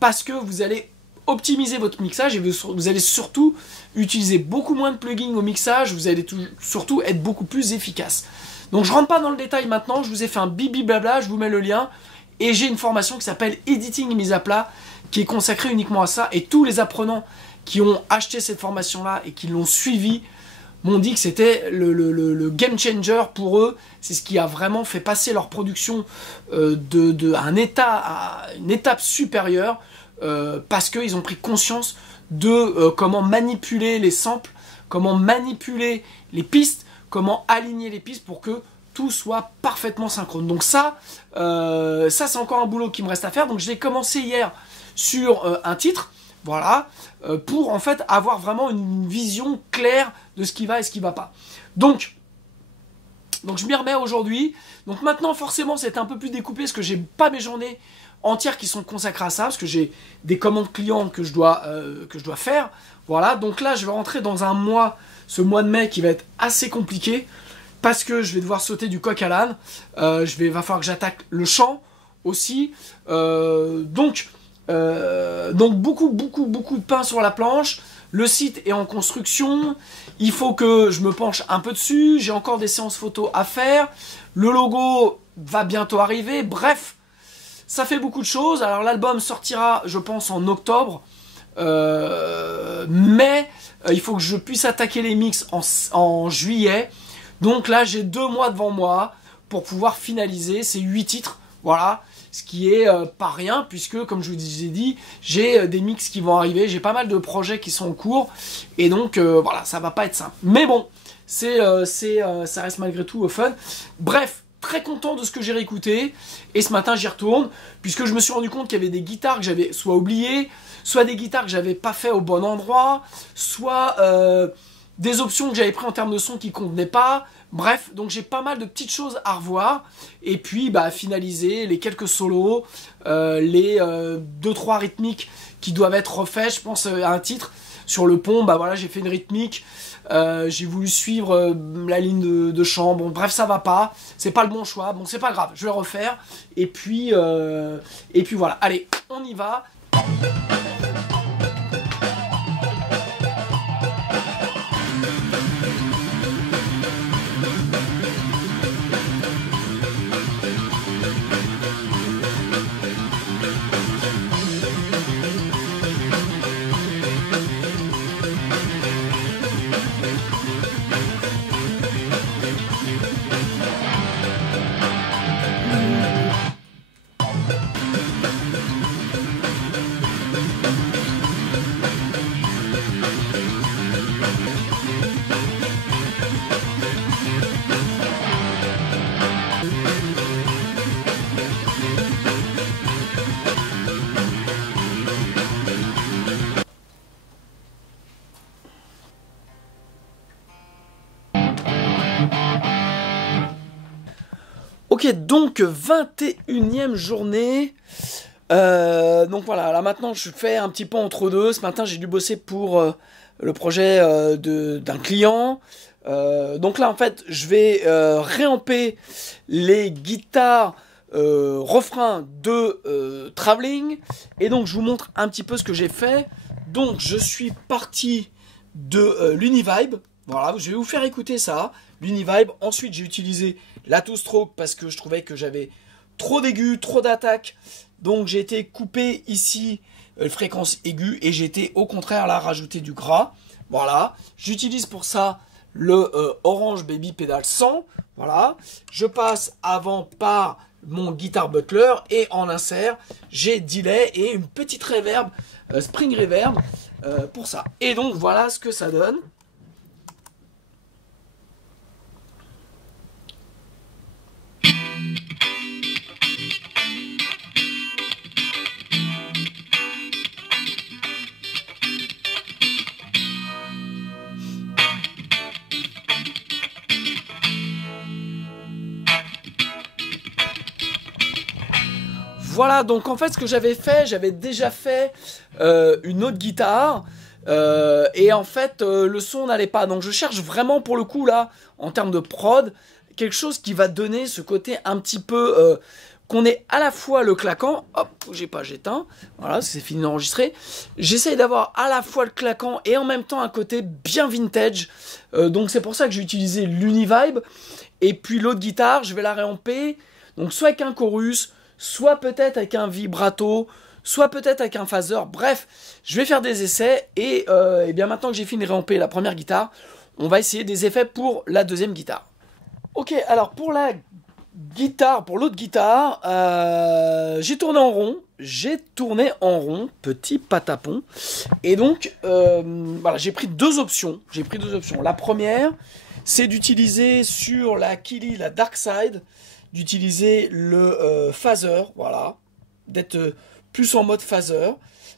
parce que vous allez optimiser votre mixage, et vous allez surtout utiliser beaucoup moins de plugins au mixage. Vous allez surtout être beaucoup plus efficace. Donc je rentre pas dans le détail maintenant, je vous ai fait un bibi blabla, je vous mets le lien, et j'ai une formation qui s'appelle Editing et mise à plat, qui est consacrée uniquement à ça. Et tous les apprenants qui ont acheté cette formation là et qui l'ont suivi m'ont dit que c'était le game changer pour eux. C'est ce qui a vraiment fait passer leur production à une étape supérieure, parce qu'ils ont pris conscience de comment manipuler les samples, comment manipuler les pistes, comment aligner les pistes pour que tout soit parfaitement synchrone. Donc ça c'est encore un boulot qui me reste à faire. Donc j'ai commencé hier sur un titre, voilà, pour en fait avoir vraiment une vision claire de ce qui va et ce qui va pas. Donc je m'y remets aujourd'hui. Donc maintenant, forcément, c'est un peu plus découpé, parce que j'ai pas mes journées entières qui sont consacrées à ça, parce que j'ai des commandes clients que je dois faire. Voilà, donc là, je vais rentrer dans un mois, ce mois de mai, qui va être assez compliqué, parce que je vais devoir sauter du coq à l'âne. Va falloir que j'attaque le chant aussi. Donc beaucoup de pain sur la planche. Le site est en construction, il faut que je me penche un peu dessus, j'ai encore des séances photos à faire, le logo va bientôt arriver, bref, ça fait beaucoup de choses. Alors l'album sortira, je pense, en octobre, mais il faut que je puisse attaquer les mix en juillet. Donc là, j'ai 2 mois devant moi pour pouvoir finaliser ces 8 titres, voilà. Ce qui est pas rien, puisque, comme je vous ai dit, j'ai des mix qui vont arriver, j'ai pas mal de projets qui sont en cours, et donc, voilà, ça va pas être simple. Mais bon, ça reste malgré tout fun. Bref, très content de ce que j'ai réécouté, et ce matin, j'y retourne, puisque je me suis rendu compte qu'il y avait des guitares que j'avais soit oubliées, soit des guitares que j'avais pas fait au bon endroit, soit des options que j'avais pris en termes de son qui convenaient pas. Bref, donc j'ai pas mal de petites choses à revoir, et puis bah, finaliser les quelques solos, les 2-3 rythmiques qui doivent être refaits. Je pense à un titre sur le pont, bah voilà, j'ai fait une rythmique, j'ai voulu suivre la ligne de chant, bon bref, ça va pas, c'est pas le bon choix, bon c'est pas grave, je vais le refaire, et puis voilà, allez, on y va. Ok, donc 21e journée. Donc voilà, là maintenant je fais un petit peu entre deux. Ce matin j'ai dû bosser pour le projet d'un client. Donc là en fait je vais réamper les guitares refrains de Traveling. Et donc je vous montre un petit peu ce que j'ai fait. Donc je suis parti de l'Univibe. Voilà, je vais vous faire écouter ça, l'Univibe. Ensuite j'ai utilisé la Two Stroke parce que je trouvais que j'avais trop d'aigus, trop d'attaques. Donc j'ai été coupé ici fréquence aiguë et j'ai été au contraire là rajouter du gras. Voilà, j'utilise pour ça le Orange Baby Pedal 100. Voilà, je passe avant par mon Guitar Butler et en insert j'ai delay et une petite reverb, spring reverb pour ça. Et donc voilà ce que ça donne. Voilà, donc en fait ce que j'avais fait, j'avais déjà fait une autre guitare et en fait le son n'allait pas. Donc je cherche vraiment pour le coup là, en termes de prod, quelque chose qui va donner ce côté un petit peu qu'on ait à la fois le claquant, hop, j'ai pas, j'éteins, voilà, c'est fini d'enregistrer. J'essaye d'avoir à la fois le claquant et en même temps un côté bien vintage. Donc c'est pour ça que j'ai utilisé l'Univibe. Et puis l'autre guitare, je vais la réamper, donc soit avec un chorus, soit peut-être avec un vibrato, soit peut-être avec un phaser. Bref, je vais faire des essais et bien maintenant que j'ai fini de réamper la première guitare, on va essayer des effets pour la deuxième guitare. Ok, alors pour la guitare, pour l'autre guitare, j'ai tourné en rond, petit patapon. Et donc, voilà, j'ai pris deux options. La première, c'est d'utiliser sur la Kili, la Dark Side, d'utiliser le phaser, voilà, d'être plus en mode phaser.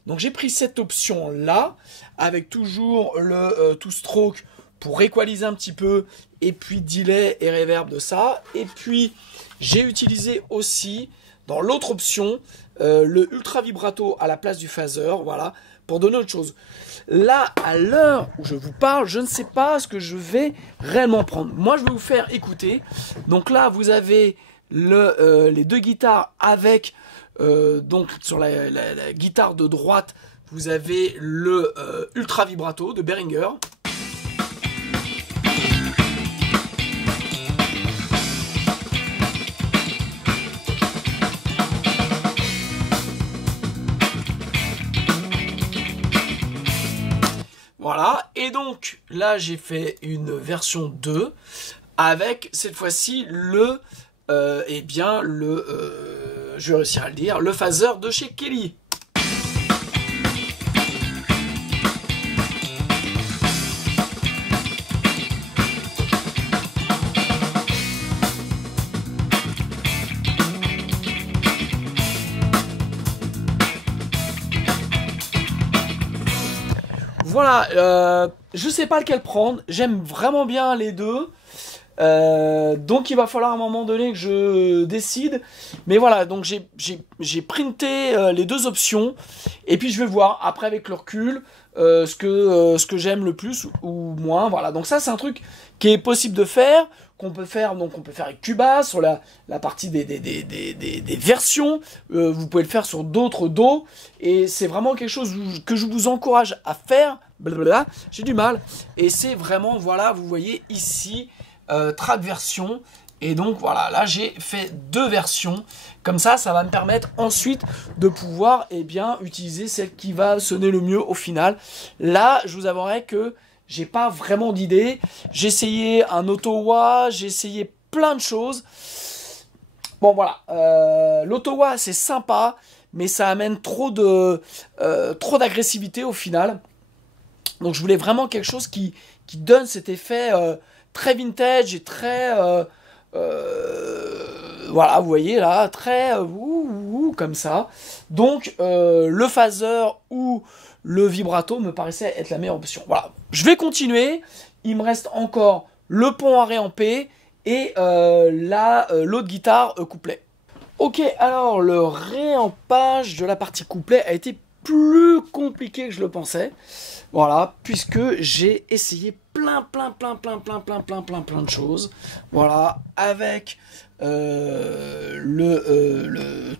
Donc j'ai pris cette option là, avec toujours le two stroke pour équaliser un petit peu, et puis delay et reverb de ça. Et puis j'ai utilisé aussi dans l'autre option le ultra vibrato à la place du phaser, voilà, pour donner autre chose. Là, à l'heure où je vous parle, je ne sais pas ce que je vais réellement prendre. Moi, je vais vous faire écouter. Donc là, vous avez les deux guitares avec, donc sur la guitare de droite, vous avez le Ultra Vibrato de Behringer. Voilà, et donc là j'ai fait une version 2 avec cette fois-ci le, je vais réussir à le dire, le phaser de chez Kelly. Voilà, je sais pas lequel prendre, j'aime vraiment bien les deux, donc il va falloir à un moment donné que je décide, mais voilà, donc j'ai printé les deux options, et puis je vais voir après avec le recul ce que j'aime le plus ou moins, voilà, donc ça c'est un truc qui est possible de faire, qu'on peut faire, donc on peut faire avec Cubase sur la partie des versions, vous pouvez le faire sur d'autres dos, et c'est vraiment quelque chose que je vous encourage à faire. Blablabla, j'ai du mal, et c'est vraiment, voilà, vous voyez ici, track version, et donc voilà, là j'ai fait deux versions, comme ça va me permettre ensuite de pouvoir, utiliser celle qui va sonner le mieux au final. Là, je vous avouerai que j'ai pas vraiment d'idée, j'ai essayé un auto-wah, j'ai essayé plein de choses, bon voilà, l'auto-wah c'est sympa, mais ça amène trop d'agressivité au final. Donc je voulais vraiment quelque chose qui donne cet effet très vintage et très... voilà, vous voyez là, très... comme ça. Donc le phaser ou le vibrato me paraissait être la meilleure option. Voilà, je vais continuer. Il me reste encore le pont à réamper et l'autre guitare couplet. Ok, alors le réampage de la partie couplet a été plus compliqué que je le pensais. Voilà, puisque j'ai essayé plein de choses. Voilà, avec le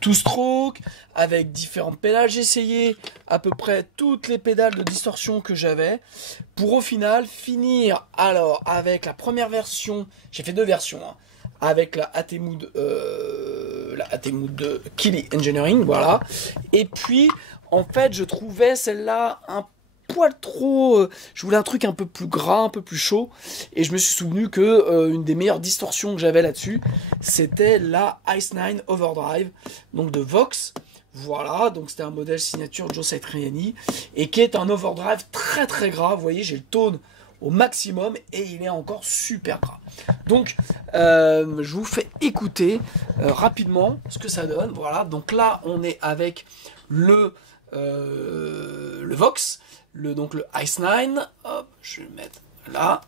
two-stroke, avec différentes pédales. J'ai essayé à peu près toutes les pédales de distorsion que j'avais, pour au final finir alors avec la première version. J'ai fait deux versions, hein, avec la Atemood de Kelly Engineering, voilà. Et puis, en fait, je trouvais celle-là un poil trop... je voulais un truc un peu plus gras, un peu plus chaud. Et je me suis souvenu que une des meilleures distorsions que j'avais là-dessus, c'était la Ice 9 Overdrive, donc de Vox. Voilà, donc c'était un modèle signature Joe Satriani, et qui est un overdrive très très gras. Vous voyez, j'ai le tone au maximum et il est encore super gras. Donc je vous fais écouter rapidement ce que ça donne. Voilà, donc là on est avec le Vox, donc le Ice 9. Hop, je vais le mettre là.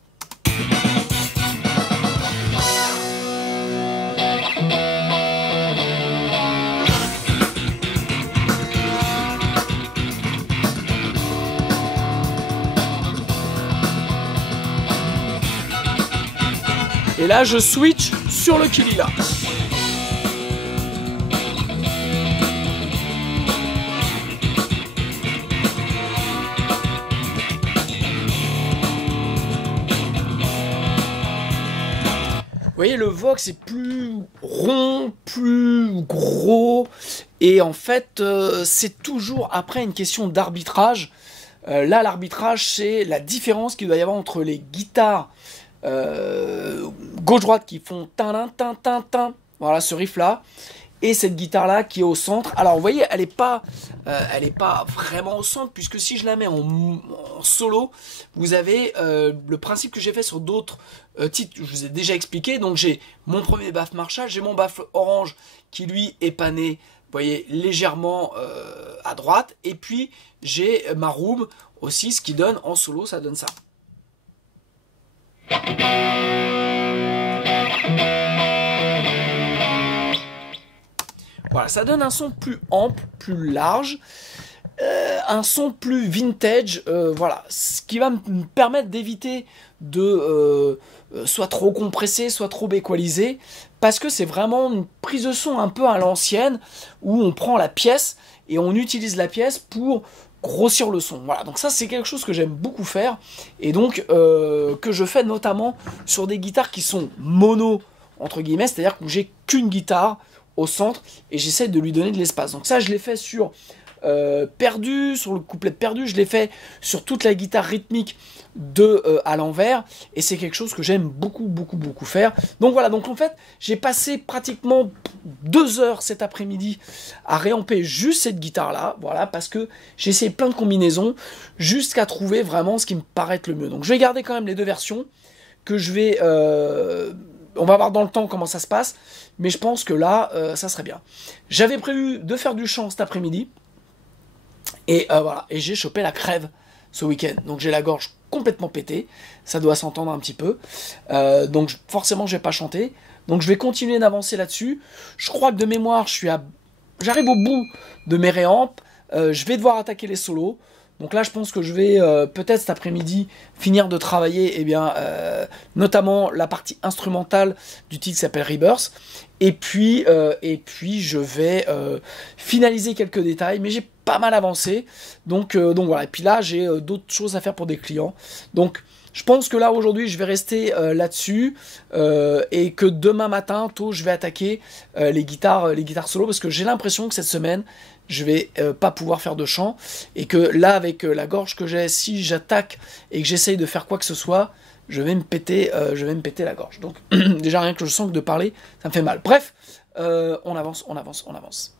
Et là, je switch sur le Kelly là. Vous voyez, le Vox est plus rond, plus gros, et en fait, c'est toujours après une question d'arbitrage. Là, l'arbitrage, c'est la différence qu'il doit y avoir entre les guitares gauche-droite qui font tin tin tin tin, voilà ce riff là, et cette guitare là qui est au centre. Alors vous voyez, elle est pas vraiment au centre, puisque si je la mets en solo, vous avez le principe que j'ai fait sur d'autres titres, je vous ai déjà expliqué. Donc j'ai mon premier baffle Marshall, j'ai mon baffle orange qui lui est pané, vous voyez, légèrement à droite, et puis j'ai ma room aussi, ce qui donne en solo, ça donne ça. Voilà, ça donne un son plus ample, plus large, un son plus vintage, voilà, ce qui va me permettre d'éviter de soit trop compressé, soit trop équalisé, parce que c'est vraiment une prise de son un peu à l'ancienne, où on prend la pièce et on utilise la pièce pour grossir le son. Voilà, donc ça c'est quelque chose que j'aime beaucoup faire, et donc que je fais notamment sur des guitares qui sont mono, entre guillemets, c'est-à-dire que j'ai qu'une guitare au centre, et j'essaie de lui donner de l'espace. Donc ça je l'ai fait sur Perdu, sur le couplet de Perdu, je l'ai fait sur toute la guitare rythmique de à l'envers, et c'est quelque chose que j'aime beaucoup faire. Donc voilà, donc en fait j'ai passé pratiquement 2 heures cet après-midi à réamper juste cette guitare là, voilà, parce que j'ai essayé plein de combinaisons jusqu'à trouver vraiment ce qui me paraît être le mieux. Donc je vais garder quand même les 2 versions que je vais on va voir dans le temps comment ça se passe, mais je pense que là ça serait bien. J'avais prévu de faire du chant cet après-midi, et voilà, et j'ai chopé la crève ce week-end. Donc j'ai la gorge complètement pétée, ça doit s'entendre un petit peu. Donc forcément je vais pas chanter. Donc je vais continuer d'avancer là-dessus. Je crois que de mémoire, j'arrive au bout de mes réampes. Je vais devoir attaquer les solos. Donc là je pense que je vais peut-être cet après-midi finir de travailler notamment la partie instrumentale du titre qui s'appelle Rebirth. Et puis je vais finaliser quelques détails, mais j'ai pas mal avancé. Donc voilà. Et puis là, j'ai d'autres choses à faire pour des clients. Donc je pense que là, aujourd'hui, je vais rester là-dessus. Et que demain matin, tôt, je vais attaquer les guitares solo. Parce que j'ai l'impression que cette semaine, je vais pas pouvoir faire de chant. Et que là, avec la gorge que j'ai, si j'attaque et que j'essaye de faire quoi que ce soit, je vais me péter la gorge. Donc déjà rien que je sens que de parler, ça me fait mal. Bref, on avance.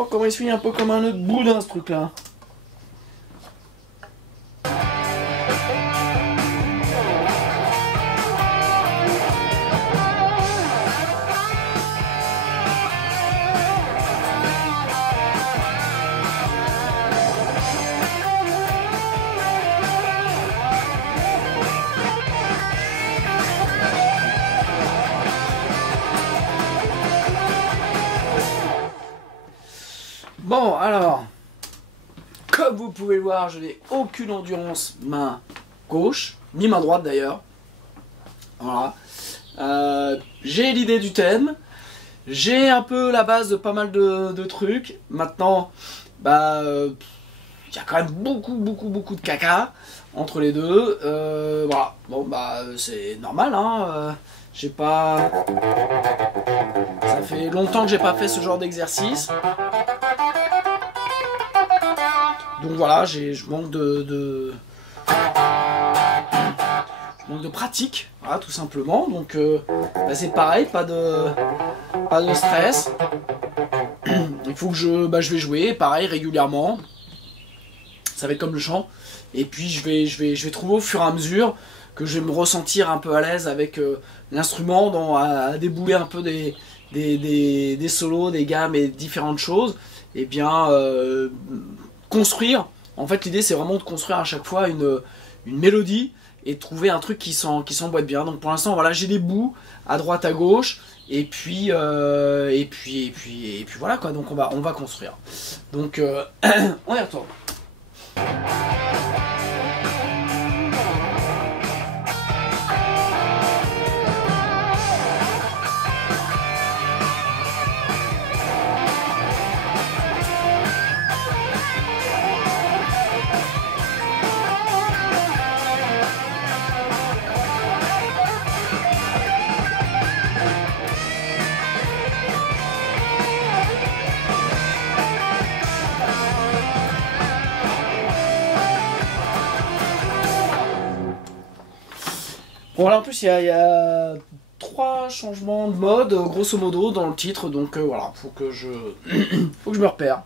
Oh, comment il se finit un peu comme un autre boudin ce truc là. Bon, alors, comme vous pouvez le voir, je n'ai aucune endurance main gauche, ni main droite d'ailleurs. Voilà. J'ai l'idée du thème, j'ai un peu la base de pas mal de trucs. Maintenant, bah, il y a quand même beaucoup de caca entre les deux. Voilà, bon, bah, c'est normal, hein. J'ai pas... Ça fait longtemps que j'ai pas fait ce genre d'exercice. Donc voilà, je manque de donc de pratique, voilà, tout simplement. Donc bah, c'est pareil, pas de stress. Il faut que je vais jouer, pareil, régulièrement. Ça va être comme le chant. Et puis je vais trouver au fur et à mesure que je vais me ressentir un peu à l'aise avec l'instrument, à débouler un peu des solos, des gammes et différentes choses. Et bien construire. En fait, l'idée c'est vraiment de construire à chaque fois une mélodie et de trouver un truc qui s'emboîte bien. Donc pour l'instant, voilà, j'ai des bouts à droite, à gauche. Et puis voilà quoi. Donc on va construire. Donc on y retourne. Bon, voilà, en plus, il y a 3 changements de mode, grosso modo, dans le titre, donc voilà, faut que je me repère.